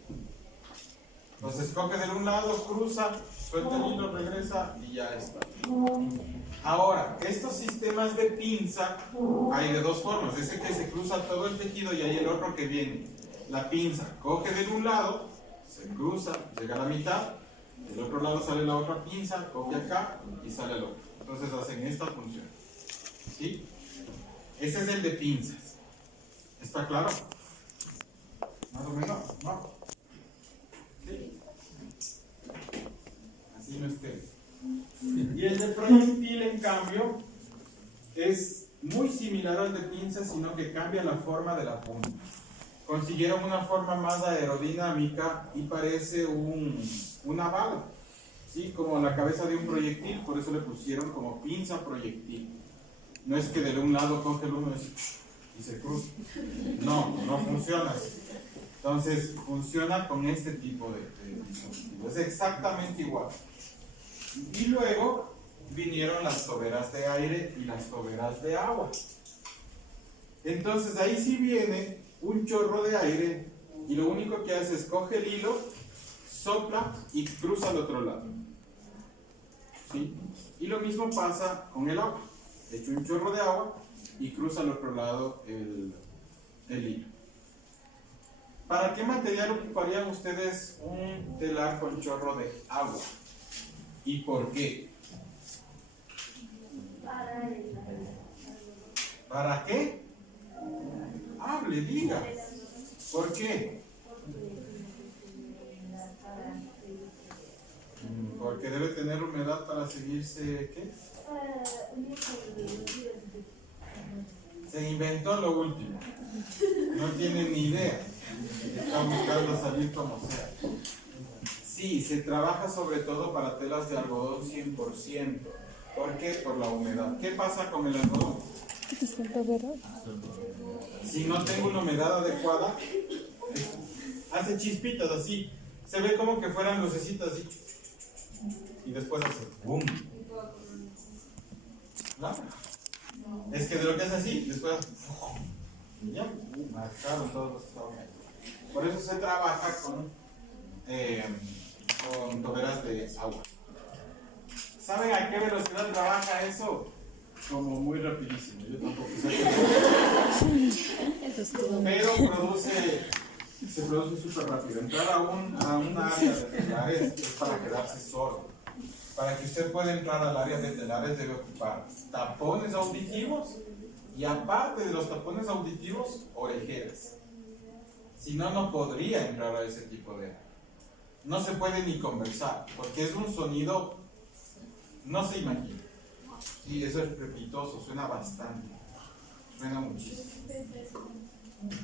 Entonces coge de un lado, cruza, suelta el hilo, regresa y ya está. Ahora, estos sistemas de pinza hay de dos formas. Ese que se cruza todo el tejido y hay el otro que viene. La pinza coge de un lado, se cruza, llega a la mitad, del otro lado sale la otra pinza, coge acá y sale el otro. Entonces hacen esta función. ¿Sí? Ese es el de pinzas. ¿Está claro? ¿Más o menos? ¿No? ¿Sí? Así no esté. Y el de proyectil, en cambio, es muy similar al de pinza, sino que cambia la forma de la punta. Consiguieron una forma más aerodinámica y parece una bala, ¿sí? Como la cabeza de un proyectil, por eso le pusieron como pinza proyectil. No es que de un lado coge el uno y se cruza. No, no funciona así. Entonces, funciona con este tipo de dispositivo. Es exactamente igual. Y luego vinieron las toberas de aire y las toberas de agua. Entonces, ahí sí viene un chorro de aire y lo único que hace es coge el hilo, sopla y cruza al otro lado. ¿Sí? Y lo mismo pasa con el agua. Echa un chorro de agua y cruza al otro lado el hilo. ¿Para qué material ocuparían ustedes un telar con chorro de agua? ¿Y por qué? ¿Para qué? Hable, diga. ¿Por qué? porque debe tener humedad para seguirse, ¿qué? Se inventó lo último. No tiene ni idea. Está buscando salir como sea. Sí, se trabaja sobre todo para telas de algodón 100%. ¿Por qué? Por la humedad. ¿Qué pasa con el algodón? Si no tengo una humedad adecuada, hace chispitas así. Se ve como que fueran lucecitas así. Y después hace boom. ¿No? Es que de lo que hace así, después hace y ya, marcaron todos los trabajos. Por eso se trabaja con toberas de agua. ¿Saben a qué velocidad trabaja eso? Como muy rapidísimo. Yo tampoco sé. Pero se produce súper rápido. Entrar a un área de telares es para quedarse solo. Para que usted pueda entrar al área de telares debe ocupar tapones auditivos y aparte de los tapones auditivos, orejeras. Si no, no podría entrar a ese tipo de área. No se puede ni conversar porque es un sonido, no se imagina. Y eso es estrepitoso, suena bastante. Suena muchísimo.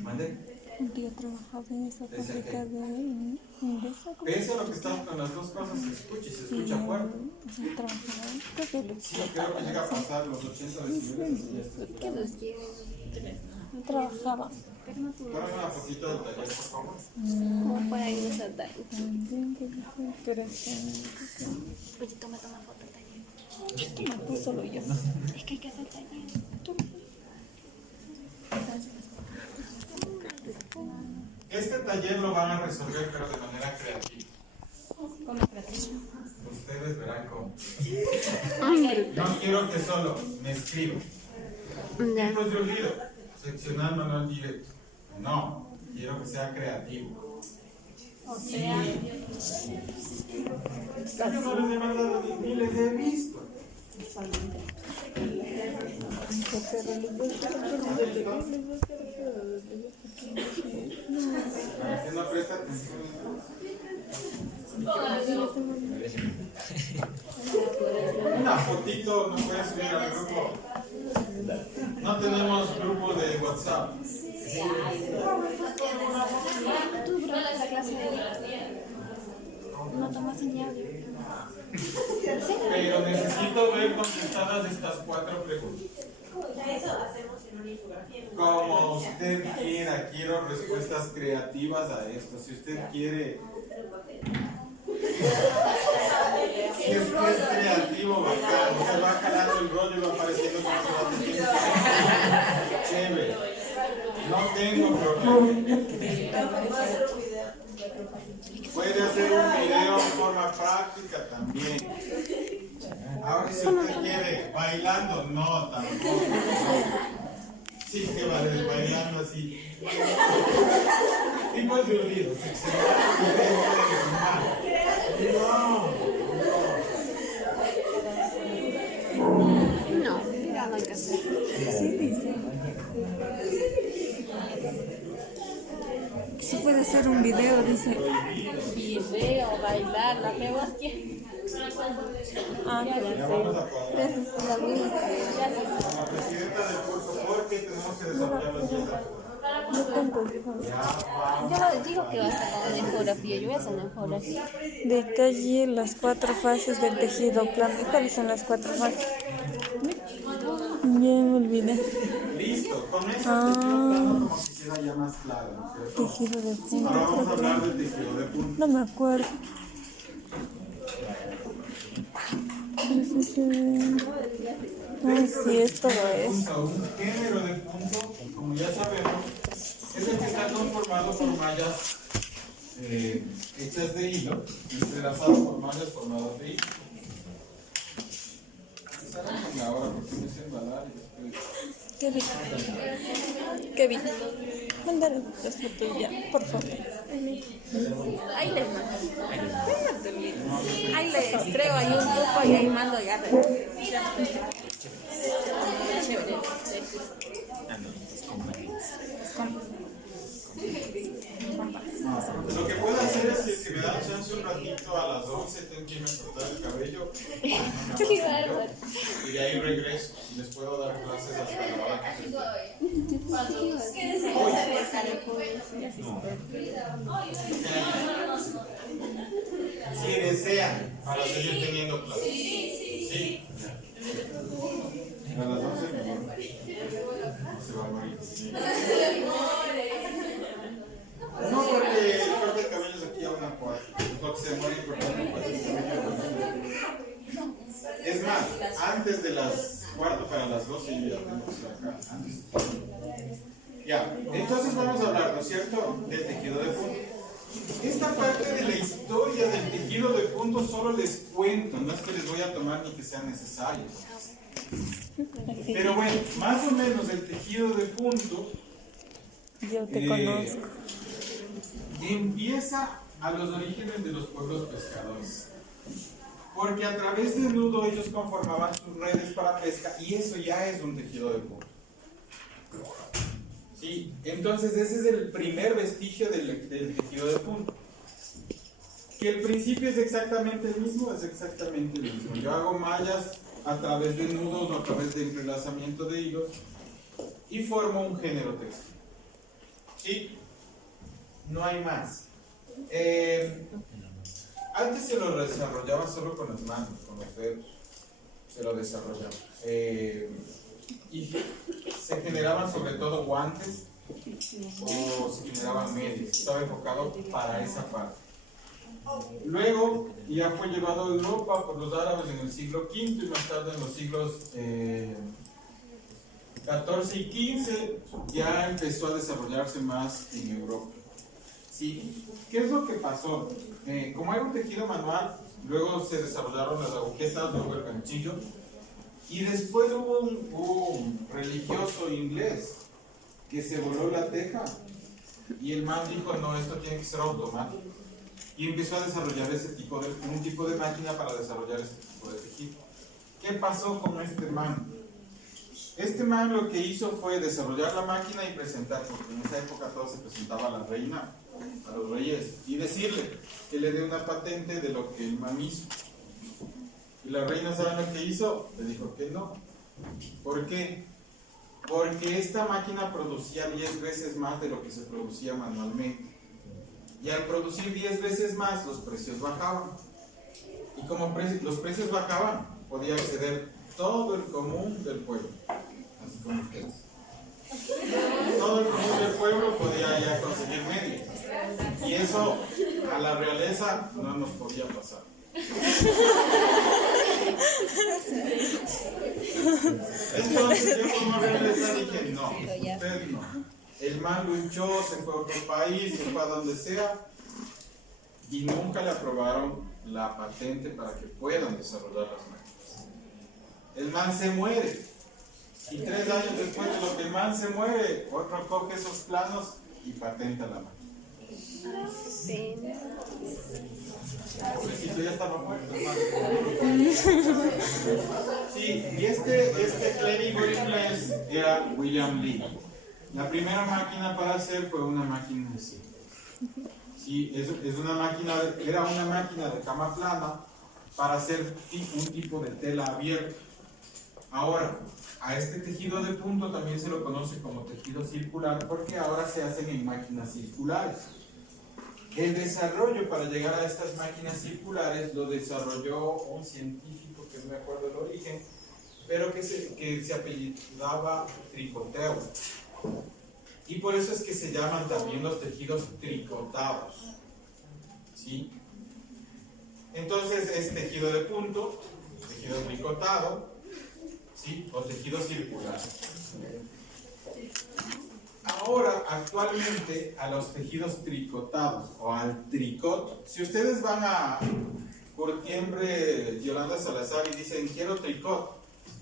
¿Mande? Un día trabajaba en esa fábrica de Indesa. Pese a lo que estás con las dos cosas, se escucha y se escucha fuerte. Sí, trabajaba. Sí, creo que llega a pasar los 80 decibeles y ya está. ¿Qué nos llega? Trabajaba. Dame una fotito del taller, por favor. ¿Cómo para irnos a dar? Oye, toma foto del taller. Toma tú, solo yo. Es que hay que hacer taller. Este taller lo van a resolver, pero de manera creativa. ¿Cómo creativo? Ustedes verán cómo. No quiero que solo me escriban. Tipos de olvido. Seccional manual directo. No, quiero que sea creativo. O sea, Yo no les he mandado ni les he visto. ¿Para qué no presta atención entonces? Una fotito no puede subir al grupo. No tenemos grupo de WhatsApp. Tú grabas la clase de no tomas señal. Pero necesito ver contestadas estas 4 preguntas. eso hacemos en una infografía. Como usted quiera, quiero respuestas creativas a esto. Si usted quiere. Si es que es creativo, bacán. Se va jalando el rollo y va apareciendo como se va metiendo. Chévere. No tengo problema. Puede hacer un video en forma práctica también. Ahora, si usted quiere bailando, no, tampoco. Sí, que vale, bailando así. Tipos de olvidos. No, mira, no hay que hacer. Sí, dice. Sí puede ser un video, dice. Video, bailar, la que vos quieras. Ah, Ya vamos a cuadrar. Gracias a la vida. Con la presidenta del curso, porque tenemos que desarrollar los días. Yo digo que va a sacar una infografía. Yo voy a hacer una infografía. Detalle las 4 fases del tejido plano. ¿Cuáles son las 4 fases? Ya me olvidé. Listo, con eso el tejido plano como que queda ya más claro, ¿no es cierto? Tejido de punta. Ahora vamos a hablar del tejido de punta. No me acuerdo. Ay, sí, es todo eso. Un género de punto, como ya sabemos, es el que está conformado por mallas hechas de hilo, entrelazadas por mallas formadas de hilo. Salgan ahora porque me hacen embalar y después. Kevin. Kevin. Mándale las fotos ya, por favor. Ahí les mando. Ahí les creo ahí un grupo y ahí mando ya. Chévere. Lo que puedo hacer es, si es que me dan chance un ratito a las 11, tengo que irme a cortar el cabello. poquito. Qué bárbaro. Y de ahí regreso y les puedo dar clases hasta la hora que si desean, para seguir teniendo clases. Sí. A las 12 se va a morir. Sí. No, porque el corte de cabello es aquí a una cuadra. Porque se muere importante para el cabello. Es más, antes de las 11:45 yo ya tengo que estar acá. Antes. Ya, entonces vamos a hablar, ¿no es cierto?, del tejido de punto. Esta parte de la historia del tejido de punto solo les cuento, no es que les voy a tomar ni que sea necesario. Pero bueno, más o menos el tejido de punto Yo te conozco. empieza a los orígenes de los pueblos pescadores. Porque a través del nudo ellos conformaban sus redes para pesca y eso ya es un tejido de punto. Sí, entonces ese es el primer vestigio del tejido de punto. Que el principio es exactamente el mismo, es exactamente el mismo. Yo hago mallas a través de nudos o a través de entrelazamiento de hilos y formo un género textil. ¿Sí? No hay más. Antes se lo desarrollaba solo con las manos, con los dedos. Se lo desarrollaba. Y se generaban sobre todo guantes o se generaban medias. Estaba enfocado para esa parte. Luego ya fue llevado a Europa por los árabes en el siglo V y más tarde en los siglos XIV y XV ya empezó a desarrollarse más en Europa. ¿Sí? ¿Qué es lo que pasó? Como era un tejido manual, luego se desarrollaron las agujetas, luego el ganchillo, y después hubo un religioso inglés que se voló la teja y el man dijo, no, esto tiene que ser automático. Y empezó a desarrollar un tipo de máquina para desarrollar este tipo de tejido. ¿Qué pasó con este man? Este man lo que hizo fue desarrollar la máquina y presentar, porque en esa época todo se presentaba a la reina, a los reyes, y decirle que le dé una patente de lo que el man hizo. Y la reina, ¿saben lo que hizo? Le dijo que no. ¿Por qué? Porque esta máquina producía 10 veces más de lo que se producía manualmente. Y al producir 10 veces más, los precios bajaban. Y como los precios bajaban, podía acceder todo el común del pueblo. Así como ustedes. Todo el común del pueblo podía ya conseguir medios. Y eso a la realeza no nos podía pasar. Entonces yo como realeza dije, no, usted no. El man luchó, se fue a otro país, se fue a donde sea y nunca le aprobaron la patente para que puedan desarrollar las máquinas. El man se muere y 3 años después de lo que el man se muere, otro coge esos planos y patenta la máquina. Pobrecito, ya estaba muerto. Sí, y este clérigo inglés era William Lee. La primera máquina para hacer fue una máquina así. Sí, era una máquina de cama plana para hacer un tipo de tela abierta. Ahora, a este tejido de punto también se lo conoce como tejido circular porque ahora se hacen en máquinas circulares. El desarrollo para llegar a estas máquinas circulares lo desarrolló un científico que no me acuerdo el origen, pero que se apellidaba Tricoteo. Y por eso es que se llaman también los tejidos tricotados. ¿Sí? Entonces es tejido de punto, tejido tricotado, ¿sí? O tejido circular. Ahora, actualmente, a los tejidos tricotados o al tricot, si ustedes van a Curtiembre Yolanda Salazar y dicen quiero tricot,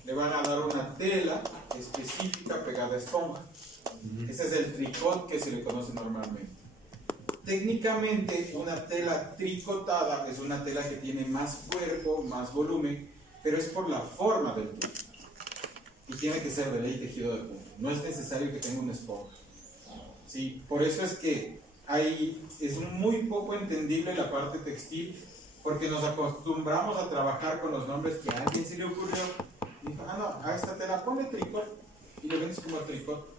le van a dar una tela específica pegada a esponja. Ese es el tricot que se le conoce normalmente. Técnicamente, una tela tricotada es una tela que tiene más cuerpo, más volumen, pero es por la forma del tubo. Y tiene que ser de ley tejido de punto. No es necesario que tenga una esponja. ¿Sí? Por eso es que es muy poco entendible la parte textil Porque nos acostumbramos a trabajar con los nombres que a alguien se le ocurrió. Dijo, ah, no, a esta tela ponle tricot y lo vendes como tricot.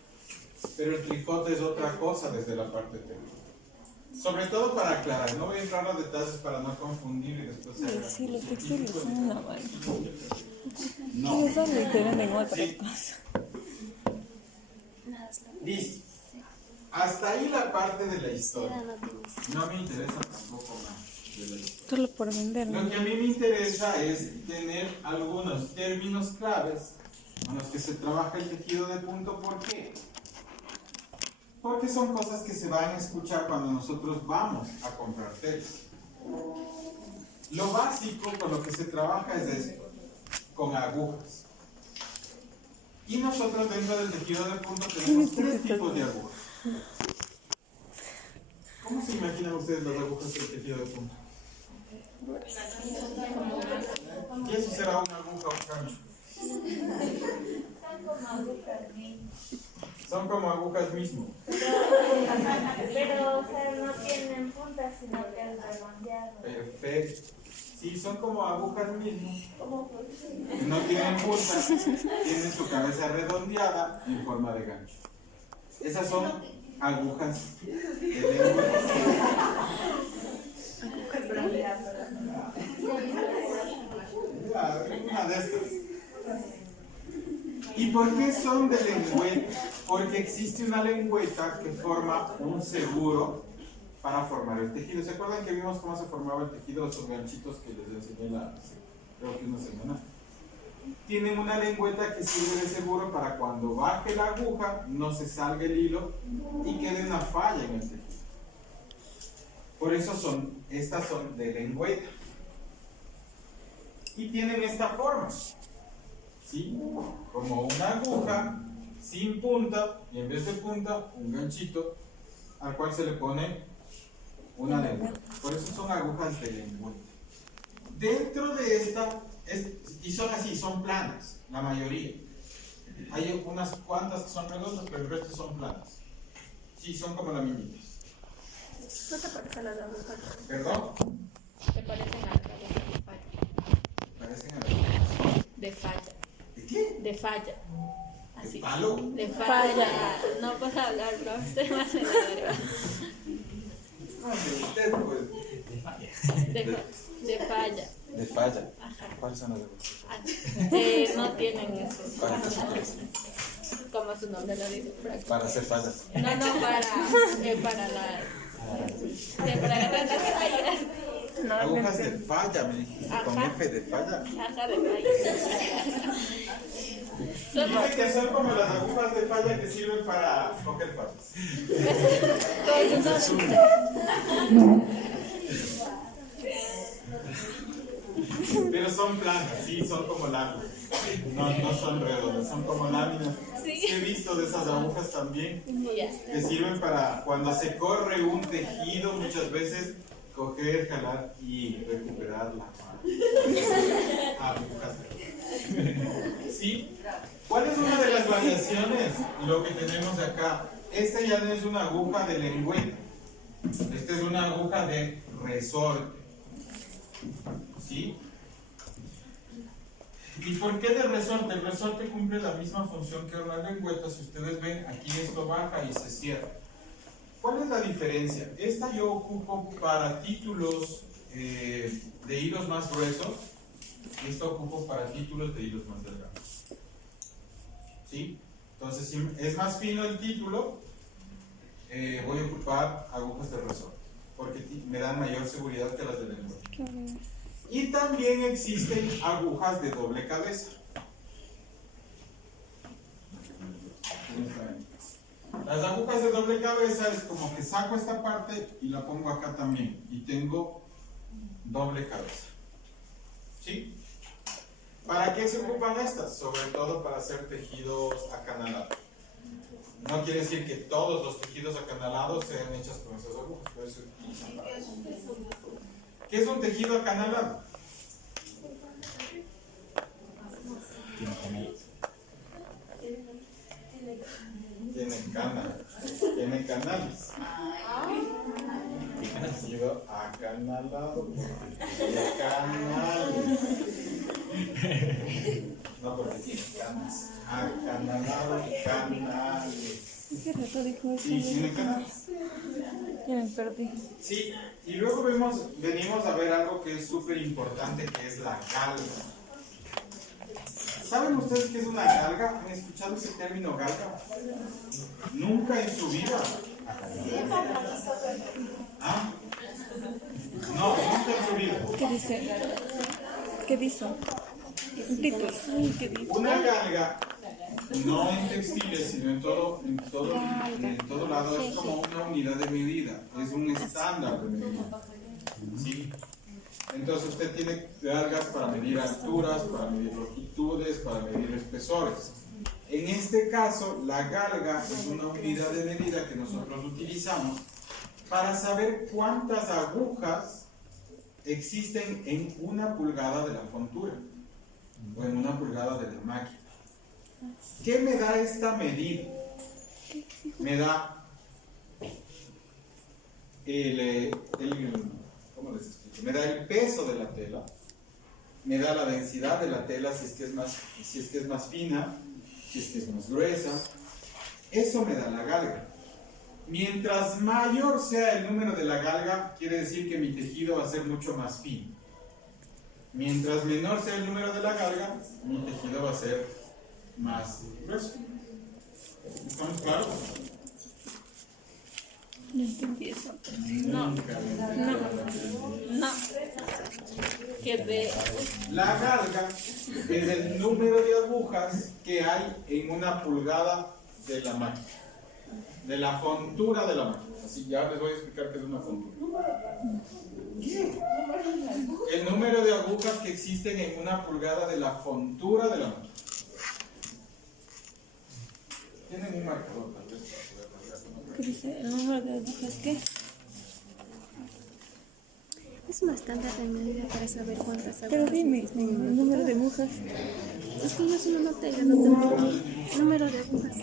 Pero el tricot es otra cosa desde la parte técnica. Sobre todo para aclarar, no voy a entrar a los detalles para no confundir y después se haga. Sí, los textiles son una vaina. No. Y eso le que venden otra Sí. cosa. Listo. Hasta ahí la parte de la historia. no tienes. No me interesa tampoco más de la historia. Solo por vender, Lo ¿no? que a mí me interesa es tener algunos términos claves con los que se trabaja el tejido de punto. ¿Por qué? Porque son cosas que se van a escuchar cuando nosotros vamos a comprar telas. Lo básico con lo que se trabaja es esto, con agujas. Y nosotros dentro del tejido de punto tenemos 3 tipos de agujas. ¿Cómo se imaginan ustedes las agujas del tejido de punto? ¿Y eso será una aguja o un gancho? Son como agujas mismo. Pero, o sea, no tienen puntas, sino que es redondeado. Perfecto. Sí, son como agujas mismo. ¿Cómo funciona? No tienen puntas, tienen su cabeza redondeada en forma de gancho. Esas son agujas de lengua. Una de estas. ¿Y por qué son de lengüeta? Porque existe una lengüeta que forma un seguro para formar el tejido. ¿Se acuerdan que vimos cómo se formaba el tejido? Esos ganchitos que les enseñé creo que una semana. Tienen una lengüeta que sirve de seguro para cuando baje la aguja no se salga el hilo y quede una falla en el tejido. Por eso estas son de lengüeta. Y tienen esta forma. ¿Sí? Como una aguja sin punta y en vez de punta un ganchito al cual se le pone una lengüeta. Por eso son agujas de lengüeta. Dentro de esta, y son así, son planas, la mayoría. Hay unas cuantas que son redondas, pero el resto son planas. Sí, son como laminitas. ¿No te parecen las agujas? ¿Perdón? ¿Te parecen a las agujas de falla? Parecen a las... De falla. ¿De qué? De falla. ¿De Así. palo? De falla. No puedo hablar, bro. Estoy más en la verga. No, de usted, pues. De falla. De falla. Ajá. ¿Cuáles son las agujas? No tienen eso. ¿Cuáles son las? Como su nombre lo dice. Para hacer fallas. No, para la... para agarrar las fallas. No, Agujas de falla, me dijiste, con Ajá. F de falla. Ajá, de falla. Dice que son como las agujas de falla que sirven para coger fallas. Pero son planas, sí, son como láminas. No son redondas, son como láminas. Sí. He visto de esas agujas también Ya. que sirven para cuando se corre un tejido, muchas veces coger, jalar y recuperar la agujas. ¿Sí? ¿Cuál es una de las variaciones? Lo que tenemos acá. Esta ya no es una aguja de lengüeta. Esta es una aguja de resorte. ¿Sí? ¿Y por qué de resorte? El resorte cumple la misma función que una lengüeta. Si ustedes ven, aquí esto baja y se cierra. ¿Cuál es la diferencia? Esta yo ocupo para títulos de hilos más gruesos y esta ocupo para títulos de hilos más delgados. ¿Sí? Entonces, si es más fino el título, voy a ocupar agujas de resorte porque me dan mayor seguridad que las de lengüeta. Y también existen agujas de doble cabeza. Las agujas de doble cabeza es como que saco esta parte y la pongo acá también. Y tengo doble cabeza. ¿Sí? ¿Para qué se ocupan estas? Sobre todo para hacer tejidos acanalados. No quiere decir que todos los tejidos acanalados sean hechos con esas agujas. Pero se utilizan para eso. ¿Qué es un tejido acanalado? Tiene canales. sido acanalado porque canales. No porque tiene canas. Acanalado, canales. ¿Qué rato dijo eso? ¿Sí tiene canas? Ya me perdí. Sí, y luego venimos a ver algo que es súper importante, que es la galga. ¿Saben ustedes qué es una galga? ¿Han escuchado ese término galga? Nunca en su vida. ¿Ah? No, nunca en su vida. ¿Qué dice? ¿Qué dice? Título. ¿Qué dice? Una galga, no en textiles, sino en todo lado, es como una unidad de medida, es un estándar de medida. ¿Sí? Entonces usted tiene galgas para medir alturas, para medir longitudes, para medir espesores. En este caso, la galga es una unidad de medida que nosotros utilizamos para saber cuántas agujas existen en una pulgada de la fontura o en una pulgada de la máquina. ¿Qué me da esta medida? Me da ¿cómo les explico? Me da el peso de la tela, me da la densidad de la tela, si es que es más fina, si es que es más gruesa. Eso me da la galga. Mientras mayor sea el número de la galga, quiere decir que mi tejido va a ser mucho más fino. Mientras menor sea el número de la galga, mi tejido va a ser más grueso. ¿Estamos claros? No entendí eso. No. Quedé. La galga es el número de agujas que hay en una pulgada de la máquina, de la fontura de la máquina. Así ya les voy a explicar qué es una fontura. ¿Qué? El número de agujas que existen en una pulgada de la fontura de la máquina. Tienen un marcador tal vez. ¿Qué dice? ¿El número de agujas qué? Es una estándar de medida para saber cuántas agujas. Pero dime, el número de agujas. Es que yo solo noté el número de agujas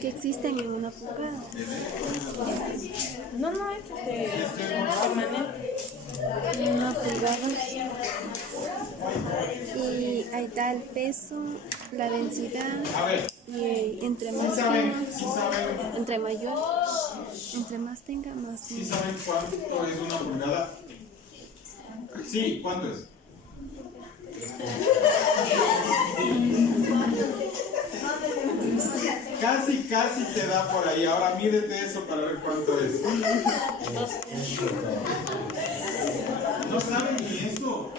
que existen en una pulgada. No, es permanente. En una pulgada. Y ahí está el peso, la densidad. A ver, Y entre más entre mayor, entre más tenga, más. ¿sí saben cuánto es una pulgada? Sí, ¿cuánto es? Casi te da por ahí. Ahora mídete eso para ver cuánto es. No saben ni eso.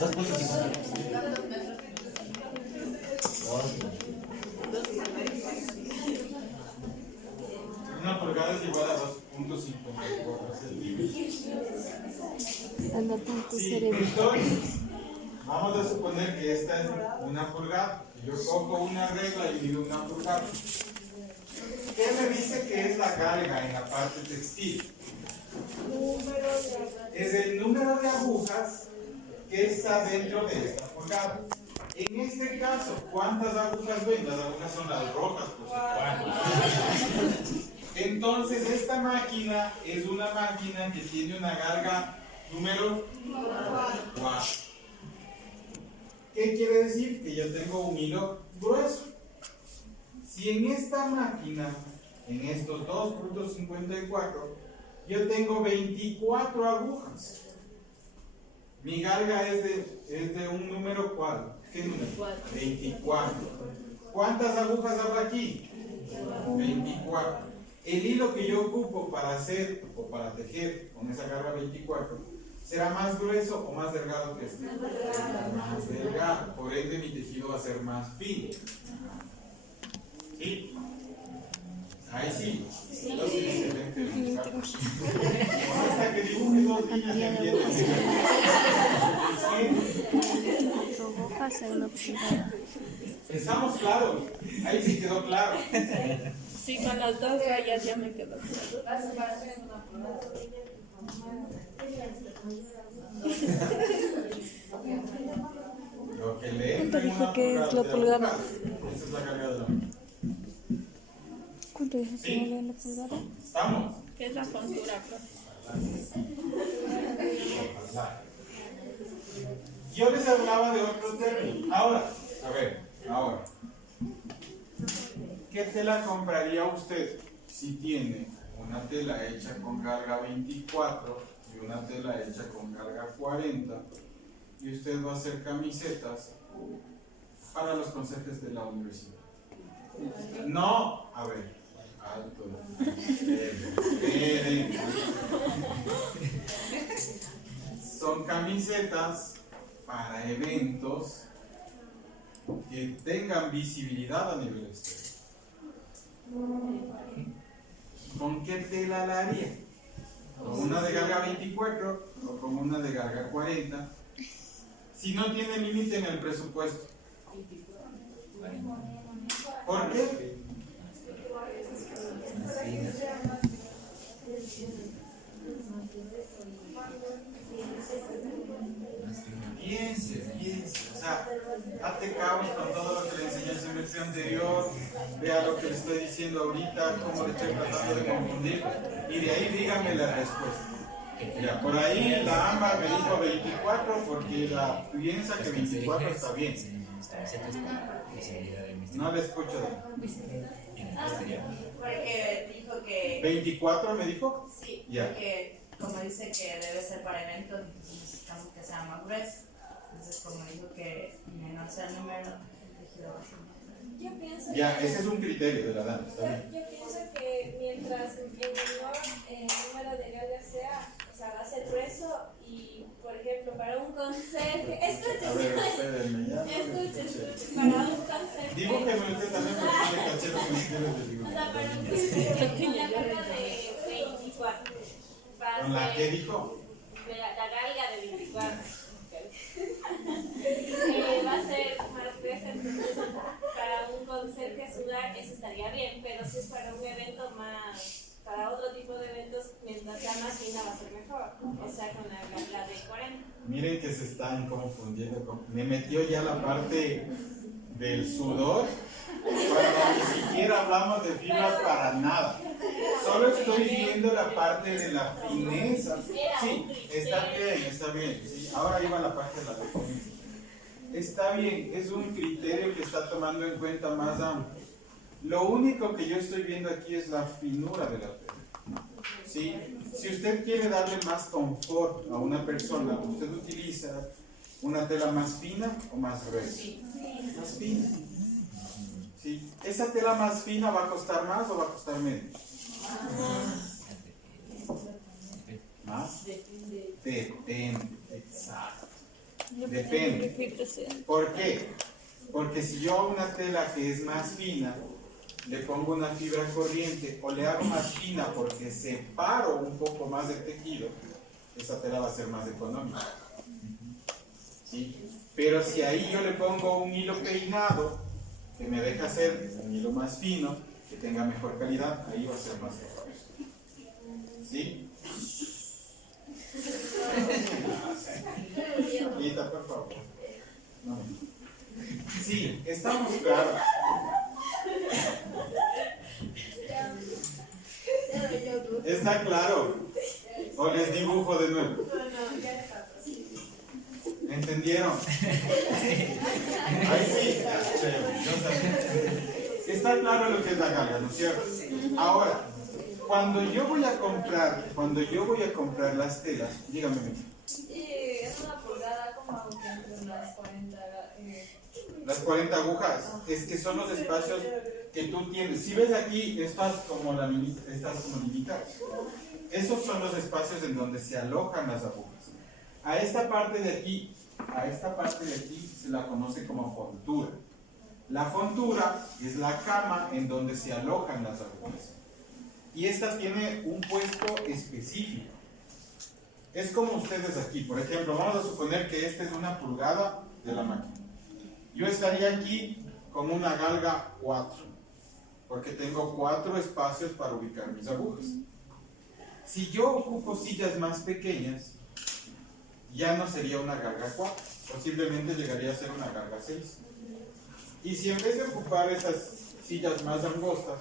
2.5. Una pulgada es igual a 2.54 centímetros. Anota en tu Sí, cerebro. entonces, vamos a suponer que esta es una pulgada. Yo cojo una regla y mido una pulgada. ¿Qué me dice que es la galga en la parte textil? Es el número de agujas que está dentro de esta pulgada. En este caso, ¿cuántas agujas ven? Las agujas son las rojas, por supuesto. Entonces, esta máquina es una máquina que tiene una galga número 4. ¿Qué quiere decir? Que yo tengo un hilo grueso. Si en esta máquina, en estos 2.54, yo tengo 24 agujas, mi galga es de un número ¿cuál? ¿Qué número? 24. ¿Cuántas agujas habrá aquí? 24. El hilo que yo ocupo para hacer o para tejer con esa garra 24 será más grueso o más delgado que este. Más delgado. Por ende, mi tejido va a ser más fino. ¿Sí? Ahí sí. Hasta que dibuje dos líneas de Cuatro hojas en una pulgada. Estamos claros. Ahí sí quedó claro. Sí, con las dos rayas ya me quedó claro. Lo que le ¿Cuánto entra en dijo una que es la de pulgada? agujas, esa es la carga de la máquina. ¿Cuánto es ¿Sí? que la pulgada? ¿Estamos? ¿Qué es la fontura, profe? Yo les hablaba de otro término. Ahora, a ver, ahora. ¿Qué tela compraría usted si tiene una tela hecha con carga 24 y una tela hecha con carga 40 y usted va a hacer camisetas para los conserjes de la universidad? No, a ver, alto. Esperen. Son camisetas para eventos que tengan visibilidad a nivel exterior. ¿Con qué tela la haría? ¿Con una de carga 24 o con una de carga 40? Si no tiene límite en el presupuesto. ¿Por qué? Piense, o sea, date cabos con todo lo que le enseñé en su versión anterior, vea lo que le estoy diciendo ahorita, cómo le estoy tratando de confundir, y de ahí dígame la respuesta. Ya, por ahí la AMBA me dijo 24 porque ella piensa que 24 está bien. No le escucho. Porque dijo que... ¿24 me dijo? Sí, ya. Porque como dice que debe ser para eventos, necesitamos que sea más grueso. Entonces como dijo que menor sea el número, el tejido va a ser más grueso. Yo pienso Ya, que, ese es un criterio de la danza, está bien. yo pienso que mientras el menor número de galgas sea, o sea, va a ser grueso y, por ejemplo, para un conserje, A ver, espérenme ya. escuchen, para un conserje, Dibújeme usted también porque tiene cacheros con ustedes de dibujo. o sea, para un conserje con la carga de 24, va a ¿Con la ser- que dijo? de la galga de 24. Va a ser más gruesa, entonces para un conserje sudar eso estaría bien, pero si es para un evento más, para otro tipo de eventos, mientras sea más fina va a ser mejor, o sea con la galga de 40. Miren que se están confundiendo. Me metió ya la parte del sudor cuando ni siquiera hablamos de fibras para nada. Solo estoy viendo la parte de la fineza. Sí, está bien. Sí, ahora iba la parte de la definición. Está bien, es un criterio que está tomando en cuenta más amplio. Lo único que yo estoy viendo aquí es la finura de la tela. ¿Sí? Si usted quiere darle más confort a una persona, usted utiliza una tela más fina o más gruesa. Más fina. ¿Sí? ¿Esa tela más fina va a costar más o va a costar menos? ¿Más? Depende, exacto. Depende. ¿Por qué? Porque si yo hago una tela que es más fina, le pongo una fibra corriente o le hago más fina porque separo un poco más del tejido, esa tela va a ser más económica. ¿Sí? Pero si ahí yo le pongo un hilo peinado que me deja hacer un hilo más fino, que tenga mejor calidad, ahí va a ser más costoso. ¿Sí? Quita, por favor. No. Sí, estamos claros. ¿Está claro? ¿O les dibujo de nuevo? ¿Entendieron? Ahí sí. Está claro lo que es la galga, ¿no es cierto? Ahora, cuando yo voy a comprar las telas, dígame. Es una pulgada como que entre las 40. Las 40 agujas, es que son los espacios que tú tienes. Si ves aquí, estás como limitadas. Esos son los espacios en donde se alojan las agujas. A esta parte de aquí se la conoce como fontura. La fontura es la cama en donde se alojan las agujas. Y esta tiene un puesto específico. Es como ustedes aquí, por ejemplo, vamos a suponer que esta es una pulgada de la máquina. Yo estaría aquí con una galga 4, porque tengo 4 espacios para ubicar mis agujas. Si yo ocupo sillas más pequeñas, ya no sería una galga 4, posiblemente llegaría a ser una galga 6. Y si en vez de ocupar esas sillas más angostas,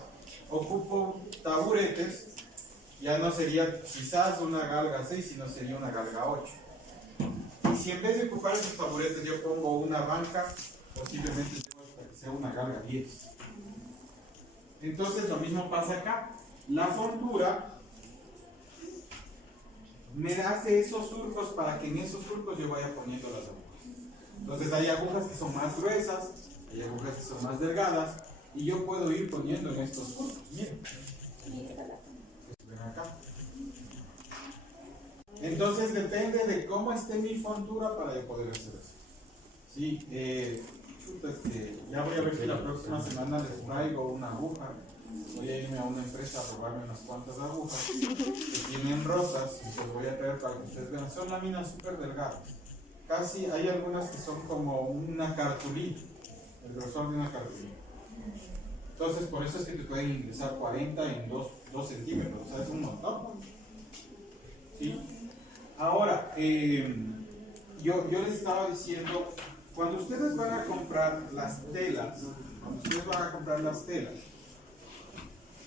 ocupo taburetes, ya no sería quizás una galga 6, sino sería una galga 8. Y si en vez de ocupar esos taburetes yo pongo una banca, posiblemente llevo hasta que sea una galga 10. Entonces lo mismo pasa acá. La fontura me hace esos surcos para que en esos surcos yo vaya poniendo las agujas. Entonces hay agujas que son más gruesas, hay agujas que son más delgadas, y yo puedo ir poniendo en estos surcos. Miren. Ven acá. Entonces depende de cómo esté mi fontura para yo poder hacer eso. Sí, ya voy a ver si la próxima semana les traigo una aguja. Voy a irme a una empresa a robarme unas cuantas agujas que tienen rotas y se los voy a traer para que ustedes vean. Son láminas súper delgadas. Casi hay algunas que son como una cartulina, el grosor de una cartulina. Entonces, por eso es que te pueden ingresar 40 en 2 centímetros, o sea, es un montón. ¿Sí? Ahora, yo les estaba diciendo, cuando ustedes van a comprar las telas,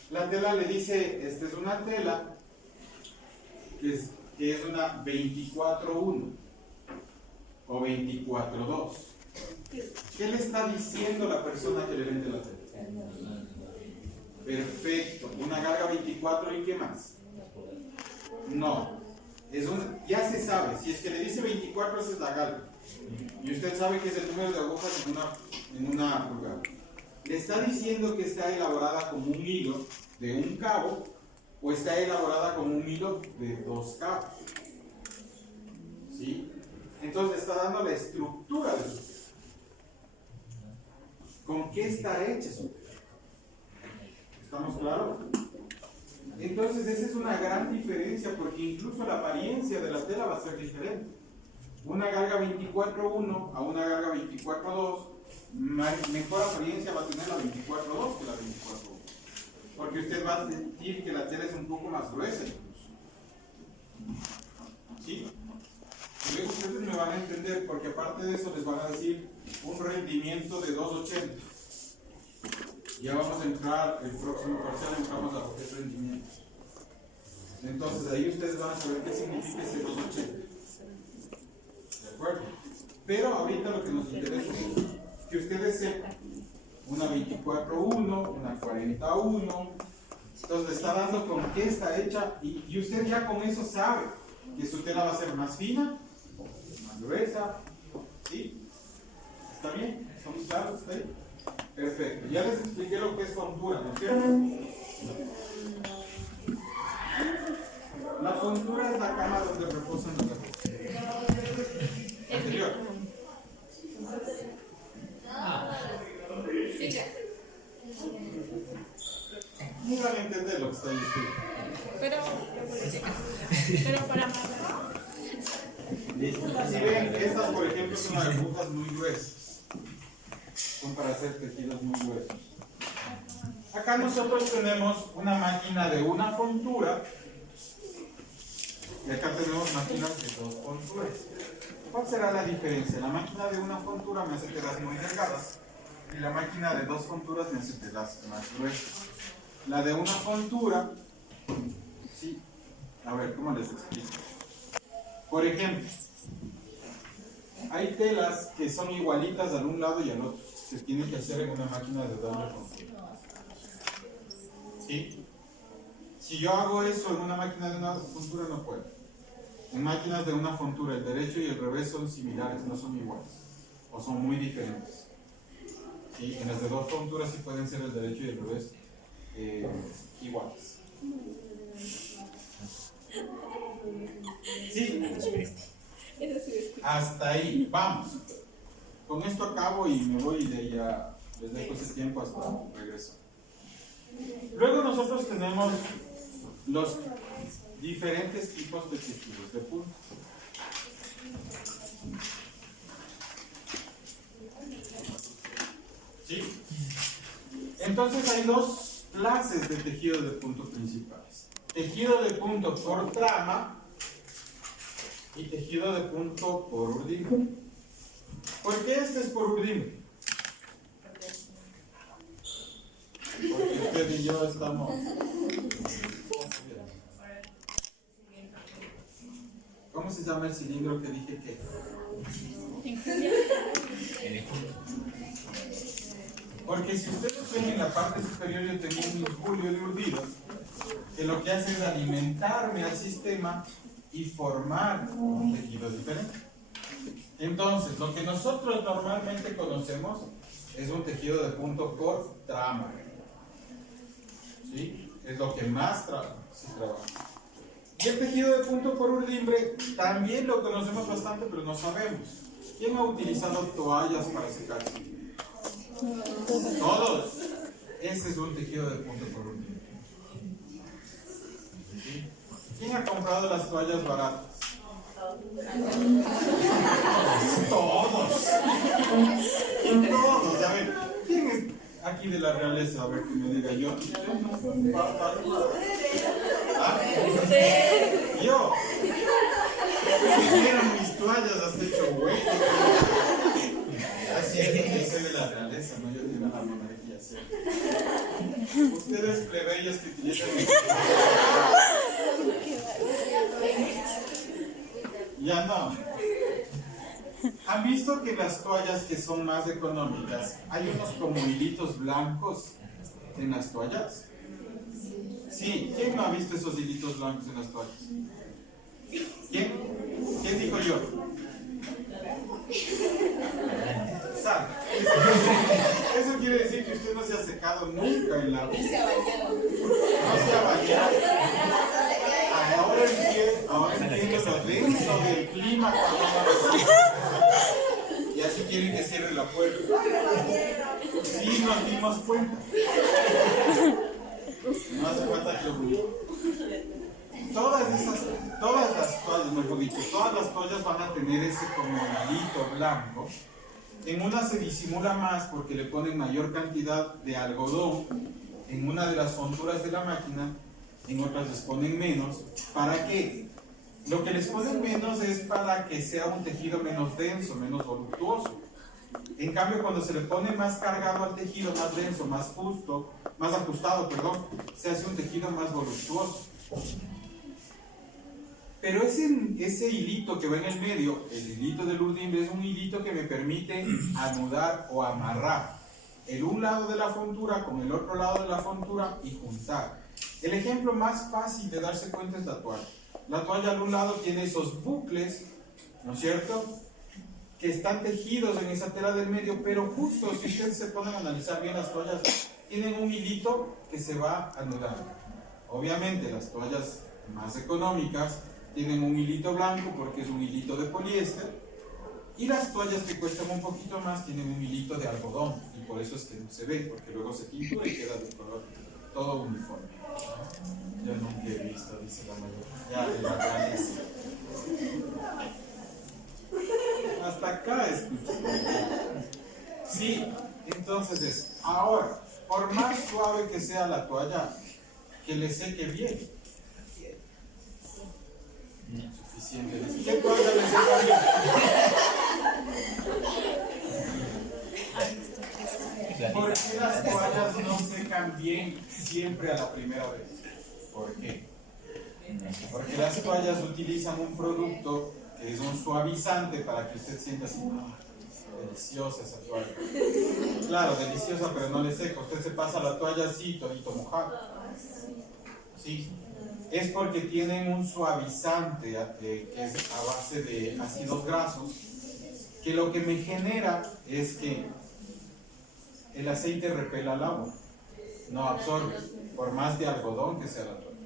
la tela le dice, esta es una tela que es una 24-1 o 24-2. ¿Qué le está diciendo la persona que le vende la tela? Perfecto, una galga 24 y ¿qué más? No, ya se sabe, si es que le dice 24 esa es la galga. Y usted sabe que es el número de agujas en una pulgada. Le está diciendo que está elaborada como un hilo de un cabo o está elaborada como un hilo de 2 cabos. ¿Sí? Entonces está dando la estructura de su tela. ¿Con qué está hecha su tela? ¿Estamos claros? Entonces esa es una gran diferencia porque incluso la apariencia de la tela va a ser diferente. Una galga 24-1 a una galga 24-2, mejor apariencia va a tener la 24-2 que la 24-1. Porque usted va a sentir que la tela es un poco más gruesa incluso. ¿Sí? Luego ustedes me van a entender porque aparte de eso les van a decir un rendimiento de 280. Ya vamos a entrar, el próximo parcial entramos a lo que es rendimiento. Entonces ahí ustedes van a saber qué significa ese 280. ¿De acuerdo? Pero ahorita lo que nos interesa es que ustedes sepan una 24-1, una 40-1. Entonces le está dando con qué está hecha y usted ya con eso sabe que su tela va a ser más fina, más gruesa. ¿Sí? ¿Está bien? ¿Estamos claros? ¿Está ahí? Perfecto. Ya les expliqué lo que es fontura, ¿no es cierto? La fontura es la cama donde reposan los agujas. Anterior. No van a entender lo que está diciendo. Pero para Si ven, estas por ejemplo son agujas muy gruesas. Son para hacer tejidos muy gruesos. Acá nosotros tenemos una máquina de una fontura y acá tenemos máquinas de 2 fonturas. ¿Cuál será la diferencia? La máquina de una fontura me hace telas muy delgadas y la máquina de 2 fonturas me hace telas más gruesas. La de una fontura, sí, a ver, ¿cómo les explico? Por ejemplo, hay telas que son igualitas al un lado y al otro. Se tiene que hacer en una máquina de doble fontura. ¿Sí? Si yo hago eso en una máquina de una fontura no puedo. En máquinas de una fontura el derecho y el revés son similares, no son iguales. O son muy diferentes. ¿Sí? En las de 2 fonturas sí pueden ser el derecho y el revés iguales. ¿Sí? Hasta ahí, vamos. Con esto acabo y me voy y de ya les dejo ese tiempo hasta regreso. Luego nosotros tenemos los diferentes tipos de tejidos de punta. ¿Sí? Entonces hay 2 clases de tejidos de punto principales. Tejido de punto por trama y tejido de punto por urdimbre. ¿Por qué este es por urdimbre? Porque usted usted y yo estamos. ¿Cómo se llama el cilindro que dije que? Porque si ustedes ven en la parte superior, yo tenía un núcleo de urdido que lo que hace es alimentarme al sistema y formar un tejido diferente. Entonces, lo que nosotros normalmente conocemos es un tejido de punto por trama. ¿Sí? Es lo que más se trabaja. Y el tejido de punto por urdimbre también lo conocemos bastante, pero no sabemos. ¿Quién ha utilizado toallas para secarse? Todos. Ese es un tejido de punto por urdimbre. ¿Sí? ¿Quién ha comprado las toallas baratas? Todos. Todos. A ver, ¿quién es aquí de la realeza? A ver, que me diga yo. ¿Ah? Yo. Si vieron mis toallas, hasta hecho hueco. Así es que soy de la realeza, no yo de la monarquía. ¿Sí? Ustedes plebeyos que utilizan ya no. ¿Han visto que las toallas que son más económicas, hay unos como hilitos blancos en las toallas? Sí, ¿quién no ha visto esos hilitos blancos en las toallas? ¿Quién? ¿Quién dijo yo? Sal. Eso quiere decir que usted no se ha secado nunca en la vida. No se ha bañado. Ahora entiendo lo denso del clima. Y así quieren que cierre la puerta. Sí, nos dimos cuenta. No hace falta que lo diga. Todas las toallas, mejor dicho, todas las toallas van a tener ese como hilito blanco. En una se disimula más porque le ponen mayor cantidad de algodón en una de las fonduras de la máquina, en otras les ponen menos. ¿Para qué? Lo que les ponen menos es para que sea un tejido menos denso, menos voluptuoso. En cambio, cuando se le pone más cargado al tejido, más denso, más justo, más ajustado, se hace un tejido más voluptuoso. Pero ese hilito que va en el medio, el hilito del urdimbre, es un hilito que me permite anudar o amarrar el un lado de la fontura con el otro lado de la fontura y juntar. El ejemplo más fácil de darse cuenta es la toalla. La toalla al un lado tiene esos bucles, ¿no es cierto?, que están tejidos en esa tela del medio, pero justo si ustedes se ponen a analizar bien las toallas, tienen un hilito que se va anudando. Obviamente las toallas más económicas tienen un hilito blanco porque es un hilito de poliéster, y las toallas que cuestan un poquito más tienen un hilito de algodón, y por eso es que no se ve, porque luego se pintura y queda de color todo uniforme. Yo nunca he visto, dice la mayoría, ya de la realeza. Hasta acá escuché. Sí, entonces es, ahora, por más suave que sea la toalla, que le seque bien. Suficiente. ¿Qué toalla le seca bien? ¿Por qué las toallas no secan bien siempre a la primera vez? ¿Por qué? Porque las toallas utilizan un producto que es un suavizante para que usted sienta así, deliciosa esa toalla. Claro, deliciosa, pero no le seca. Usted se pasa la toalla así, todito mojado. Sí. Es porque tienen un suavizante que es a base de ácidos grasos, que lo que me genera es que el aceite repela el agua, no absorbe, por más de algodón que sea la toalla.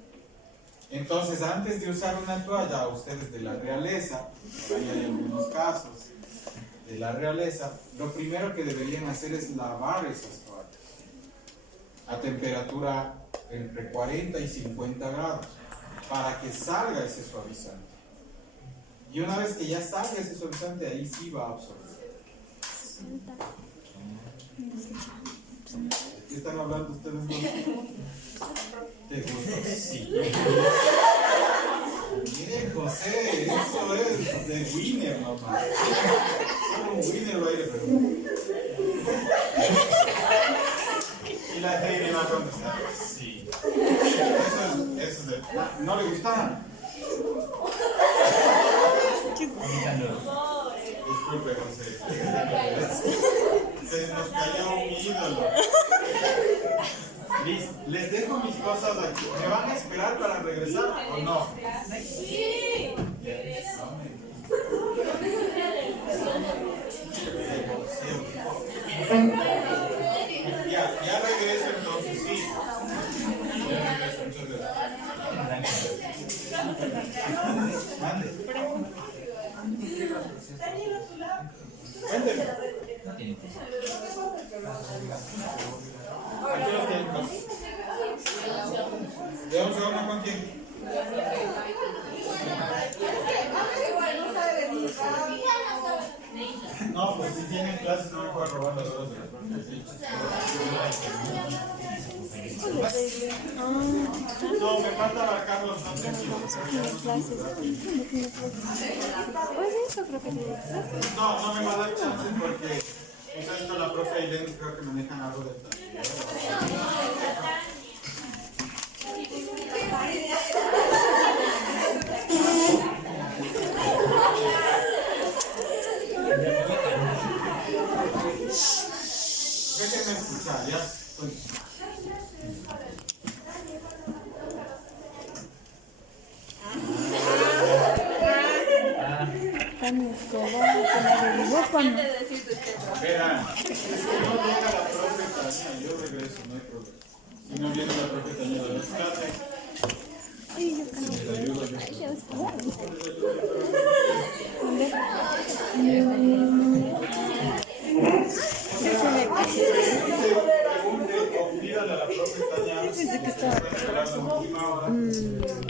Entonces, antes de usar una toalla, ustedes de la realeza, por ahí hay algunos casos de la realeza, lo primero que deberían hacer es lavar esas toallas a temperatura entre 40 y 50 grados para que salga ese suavizante. Y una vez que ya salga ese suavizante, ahí sí va a absorber. ¿De qué están hablando ustedes dos? ¿Te gusta? Sí. Mire, José, eso es de winner nomás. Solo un winner va a ir a preguntar. Y la gente va a contestar. ¿No le gusta? Disculpe, José. Se nos cayó un ídolo. Les dejo mis cosas aquí. ¿Me van a esperar para regresar o no? Sí. Ya regreso entonces, sí. Ya regreso, muchas gracias. Mande. Cuénteme. Aquí los tengo. ¿De 11 a 1 con quién? No, pues si tienen clases no me puedo robar las horas de la profe. No, me falta marcarlos, no tranquilos. Pues eso creo que tiene clases. No me va a dar chance porque ustedes con la profe Ailén creo que manejan algo de tal. Déjenme escuchar, ya. Verán, si no llega la profe Tania, yo regreso, no hay problema. Si no viene la profe Tania de las clases, les ayudo pídale a la profe Tania que esperar la última hora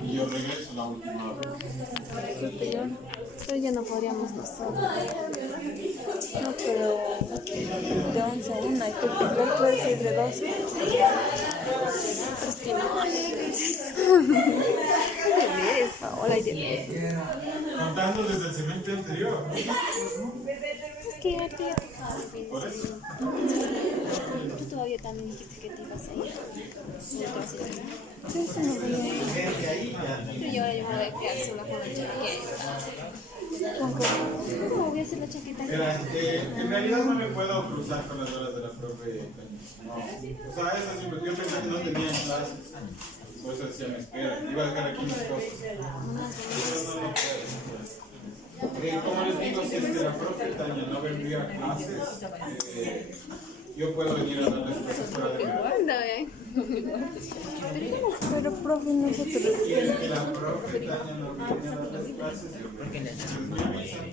y yo regreso la última hora. Pero ya no podríamos nosotros. No, pero de 11 a 1 hay que poder puede ser de 12. Es que no. Ahora Contando desde el semestre anterior. es que ya te Por eso. tú todavía también dijiste que te ibas a ir. Sí, sí, no voy a ir. Pero yo me voy a quedar sola con la chaqueta. ¿Cómo voy a hacer la chaqueta? Mira, en realidad no me puedo cruzar con las horas de la profe. No. O sea, eso siempre. Yo pensé que no tenía clases. Por eso decía, me espera. Iba a dejar aquí mis cosas. Eso no puedo. Como les digo, si es que la profe Tania no vendría a clases, yo puedo venir a darles clases fuera de mi. Pero profe, nosotros. Si es que la profe Tania no viene a darles clases, me avisan.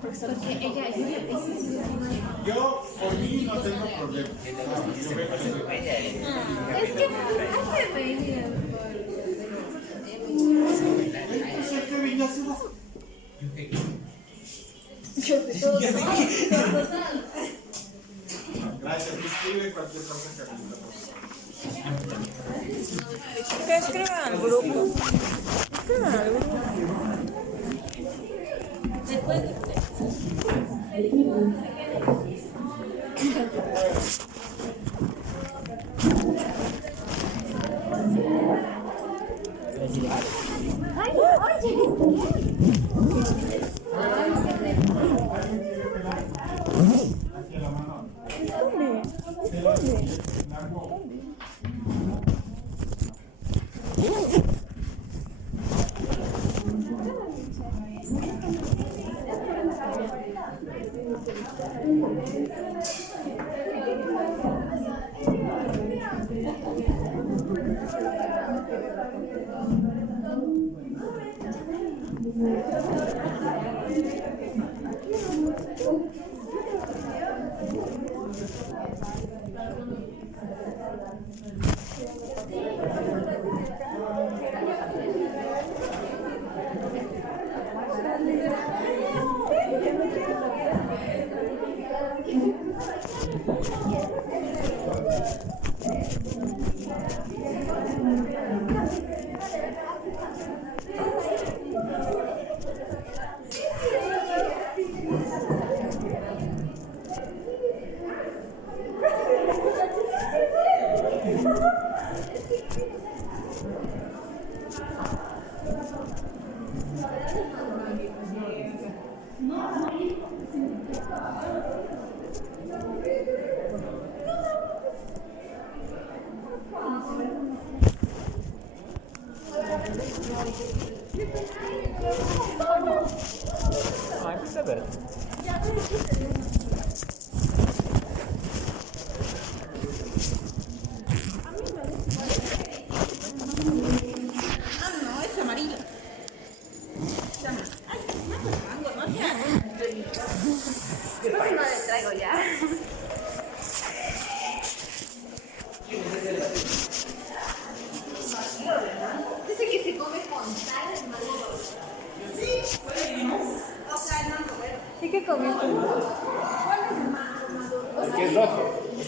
Porque ella Yo, por mí, no tengo problema. Yo vengo a es que hace reír. Gracias, me escribe cualquier cosa que aprenda. Que escriban al grupo. Escriban al grupo. Hacia la mano.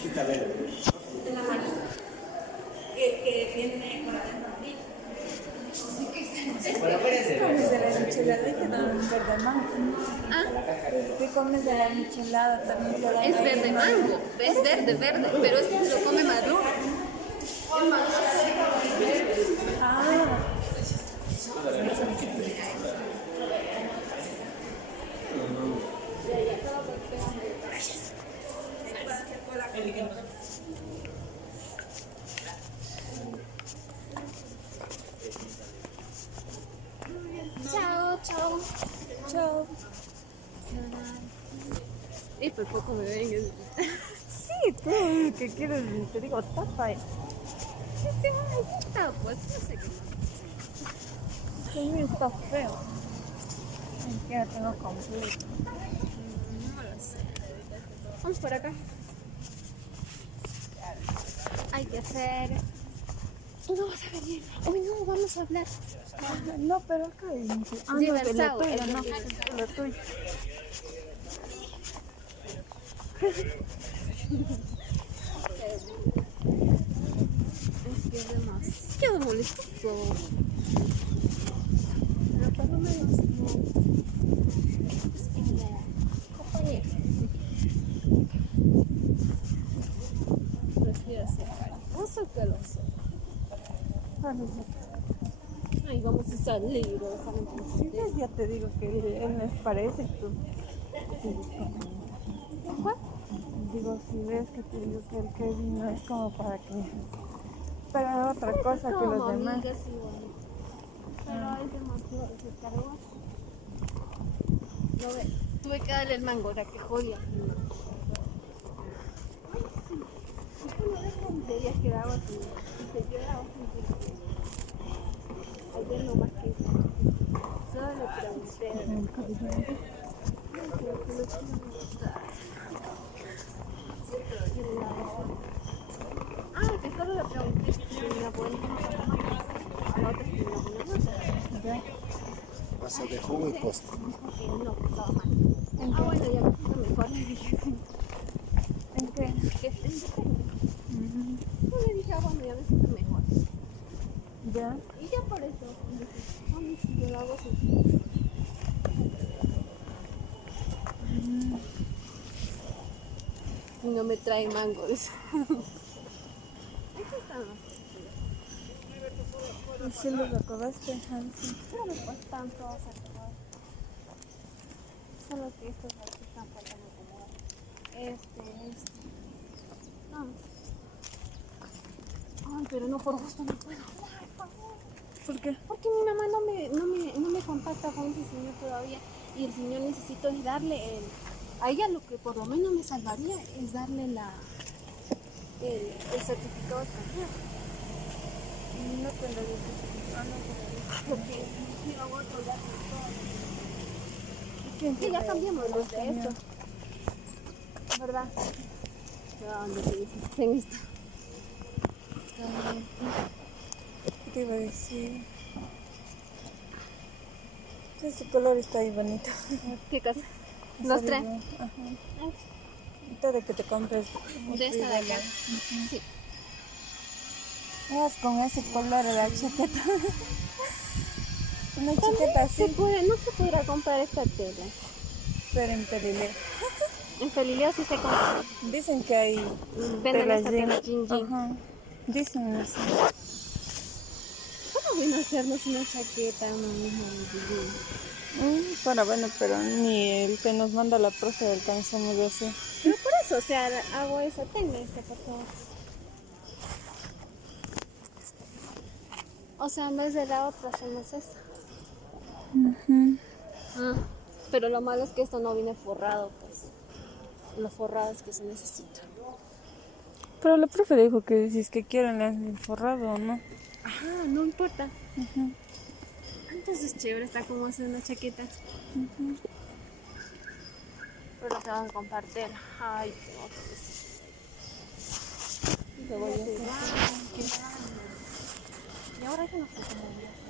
En la mano. Que viene por adentro. Bueno, espérense. Comes de la michelada y que no es verde mango. ¿Qué comes de la michelada también? Te da Es verde mango, es verde, pero este lo come maduro. Ah, Chao, chao. chao. Y por poco me ven. Sí, tú que quieres, te digo, tapa. Sí, me gusta, pues no sé qué más. El mío está feo. Es que ya tengo completo. No lo sé. Vamos por acá. Hay que hacer. Tú no vas a venir. Hoy no, vamos a hablar. No, pero acá hay un... Ah, Lleva no, el de la sao, tuya, el no, de- de la tuya. Es que es demasiado molestoso. Pero por lo menos no. Es que la compañía. Prefiero ser cariñoso que lo soy. Ay, vamos a salir o salen con Sí, ustedes. ya te digo que él les parece tú. ¿Cuál? Digo, si ves que te digo que el Kevin no es como para que... Para otra cosa que los demás. Amigas igual. Pero es demasiado descargado. No ves, tuve que darle el mango, era que jodía. Ay, sí. ¿Por qué no dejan de días que daba así? Y se quedaba así. Ayer no más que solo le pregunté. Ah, que solo le pregunté si tenía buena a la otra si tenía buena nota. Pasa de jugo y postre. Dijo que no, que estaba mal. Ah, bueno, ya me siento mejor. Le dije, ¿En qué? que depende. Yo le dije, ah, bueno, ya me siento mejor. ¿Ya? Y ya por eso, dije, mami, si yo lo hago así. Y no me trae mangos. Aquí están los ¿Y si los acabaste, Hansi? pero después están todos acabados. Solo que estos de aquí están faltando como este. Vamos. Ay, pero no, por gusto no puedo hablar, por favor. ¿Por qué? Porque mi mamá no me contacta con ese señor todavía. Y el señor necesito es darle el... A ella lo que por lo menos me salvaría es darle el certificado de escaneo. No te lo digo. Ah, no, Porque si hago otro dato ¿quién y ya te cambiamos lo los de esto. ¿Verdad? ¿A dónde te necesiten esto? ¿Qué te iba a decir? Ese color está ahí bonito. ¿Qué cosa? Ese Los tres. libro. Ajá. Ahorita de que te compres. De esta de acá. Sí. Vas con ese color de la chaqueta. Una chaqueta así, No se podrá comprar esta tela. pero en Pelileo. En Felileo sí se compra. Dicen que hay Venden telas esta tela jean jean. Ajá. Dicen así. ¿Cómo vino a hacernos una chaqueta, mami? Pero bueno, pero ni el que nos manda la profe alcanzamos a hacer. Pero por eso, o sea, hago esa, tenga esta, por favor. O sea, en vez de la otra, hacemos esta. Ah, pero lo malo es que esto no viene forrado, pues. Lo forrado es que se necesita. Pero la profe dijo que si es que quieren le hacen forrado o no. Ajá, no importa. Entonces chévere, está como hacer una chaqueta. Pero tengo que comprar tela. Ay, tengo que decir. Te voy a decir. Y ahora yo no sé cómo voy a hacer.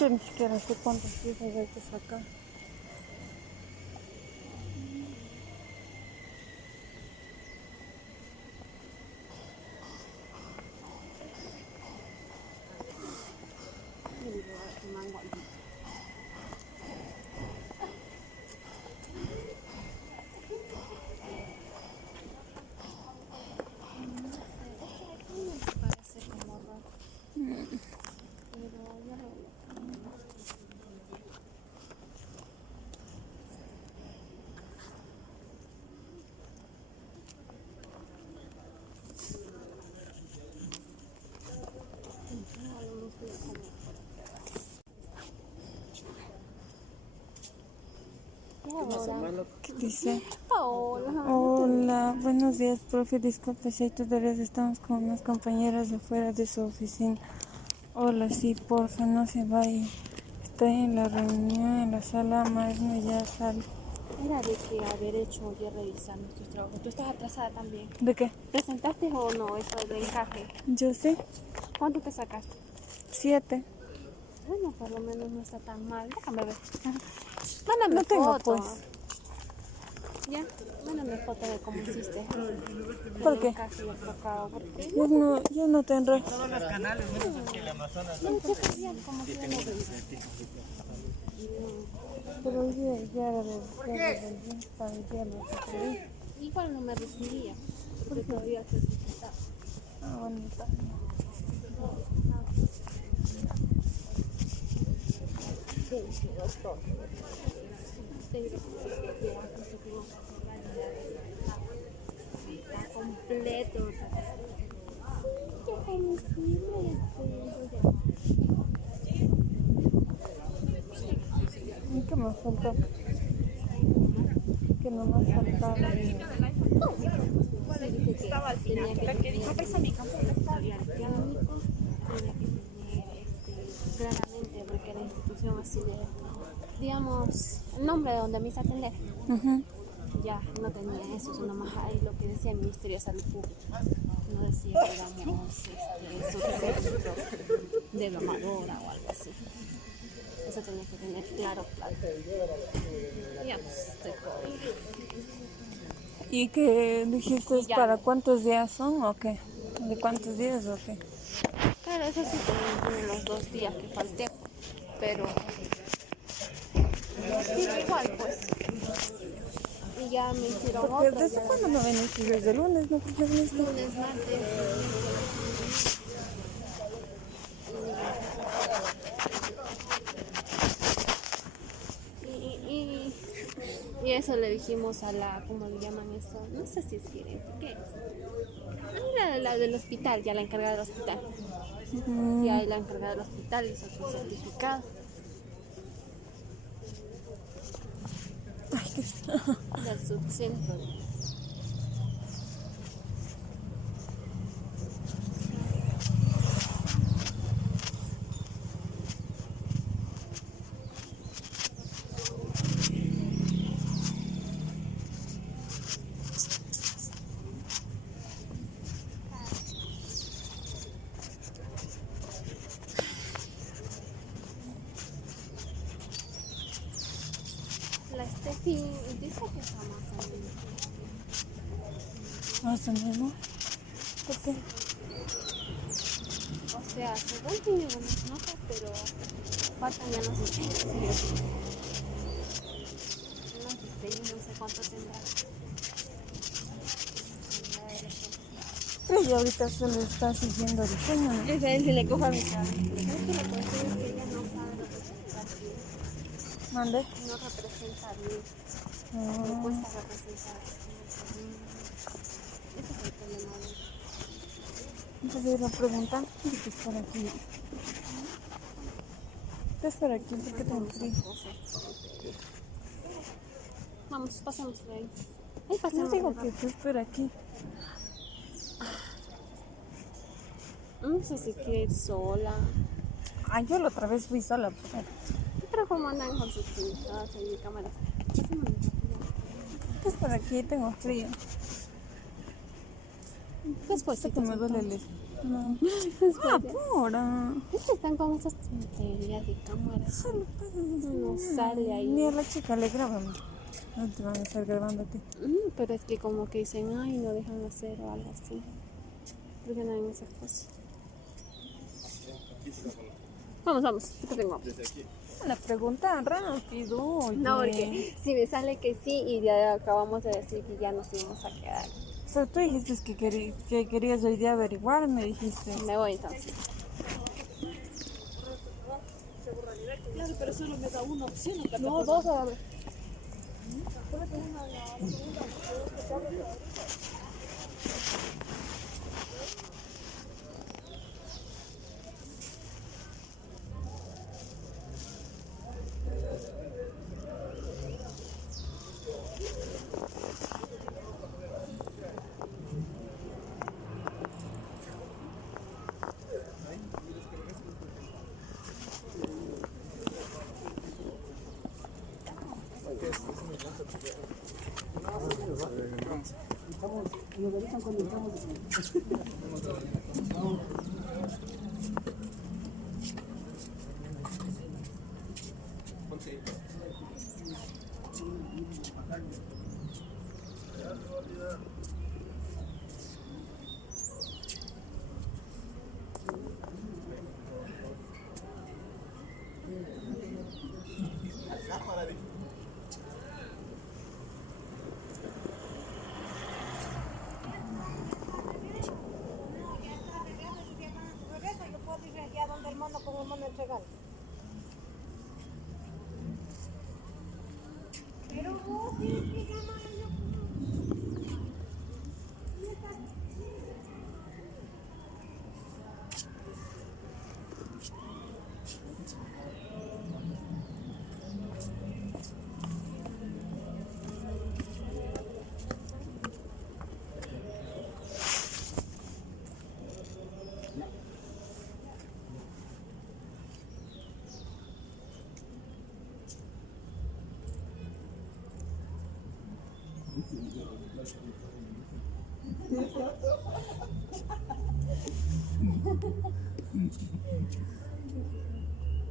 Yo ni siquiera sé cuántas piezas hay que sacar. Ahora. ¿Qué dice? Hola. Hola, buenos días, profe. Disculpe si hay tutorías. Estamos con unas compañeras de fuera de su oficina. Hola, sí, porfa, no se vaya. Estoy en la reunión en la sala magna, ya sale. Era de que haber hecho ya revisar nuestros trabajos. Tú estás atrasada también. ¿De qué? ¿Presentaste o no eso de encaje? Yo sé. ¿Cuánto te sacaste? 7. Bueno, por lo menos no está tan mal. Déjame ver. Mándame No tengo, foto. pues. Ya, mándame foto de cómo hiciste. ¿Por qué? Encaje y el cacao, ¿por qué? Yo no tendré. Todos los canales, menos aquí el Amazonas. No, yo sabía cómo se llama. Pero hoy día ya era del día para el día lo recibí. Igual no me recibía, porque todavía se necesitaba. Ah, bonita. Sí, doctor. Está completo. ¿Y qué me faltó? Que no me faltaba. Estaba al final. La que dijo pesa mi campo tenía que tener claramente, porque la institución así de, digamos, el nombre de donde me hice atender. Ya no tenía eso, sino más ahí lo que decía el Ministerio de Salud Pública. No decía, digamos, subcentro de domadora o algo así. Eso tenía que tener claro. Ya, pues, estoy jodida. ¿Y qué dijiste? Ya. ¿Para cuántos días son o qué? ¿De cuántos días o qué? Claro, eso sí tienen los 2 días que falté, pero sí, igual pues. Y ya me hicieron Porque otro. ¿desde cuándo no veniste? Desde el lunes, ¿no? Porque viniste. Lunes, martes, y eso le dijimos a la, ¿cómo le llaman eso? No sé si es gerente, ¿qué es? La del hospital, ya la encargada del hospital. Ya la encargada del hospital hizo su certificado. Ay, qué está. Del subcentro. La Steffi dice que está más o menos. ¿Más o menos? ¿Por qué? O sea, según tiene buenas notas, pero faltan ya no sé si no sé cuánto tendrá. Pero ya ahorita solo está siguiendo diseño, ¿no? Es a él si le cojo a mi cara. Es que lo que pasa es que ella no sabe representar bien. ¿Mande? No representa bien. Le cuesta representar. Ese es el problema de ella. Entonces iba a preguntar qué es por aquí. ¿Qué es por aquí? ¿Por qué tan frío? Vamos, pasemos por ahí. Ahí No pasemos. digo que es por aquí. No sé si quiere ir sola. Ah, yo la otra vez fui sola. Pero como andan con sus pintadas y mi cámara. ¿Qué es por aquí? Tengo frío. Después Sé que me duele el estómago. Ah, pura. Es que están con esas tonterías de cámara. Solo No sale ahí. Ni a la chica le graban. No te van a estar grabando a ti. Pero es que como que dicen, ay, no dejan hacer o algo así. Porque no hay esas cosas. Vamos, ¿qué te tengo? La pregunta rápido. Oye. No, porque si me sale que sí y ya acabamos de decir que ya nos íbamos a quedar. O sea, tú dijiste que querías hoy día averiguar, me dijiste. Me voy entonces. Claro, pero solo me da una opción. No, 2 a ver. más. Nos avisan cuando estamos.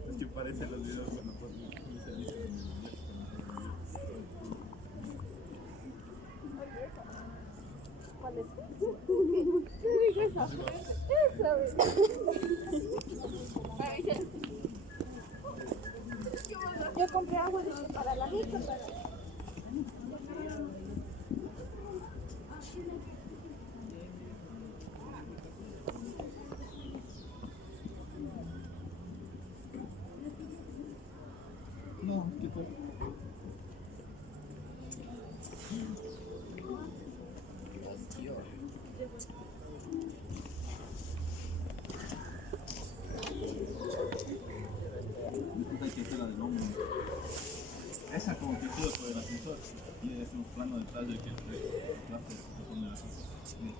Es que parecen los videos cuando ponen ¿Cuál es? Esa. Yo compré agua para la lista, pero... No, ¿qué fue? Hay que hacer la del hombro. Esa como que sube por el ascensor y es un plano detrás del que el plato se pone el ascensor. Sí.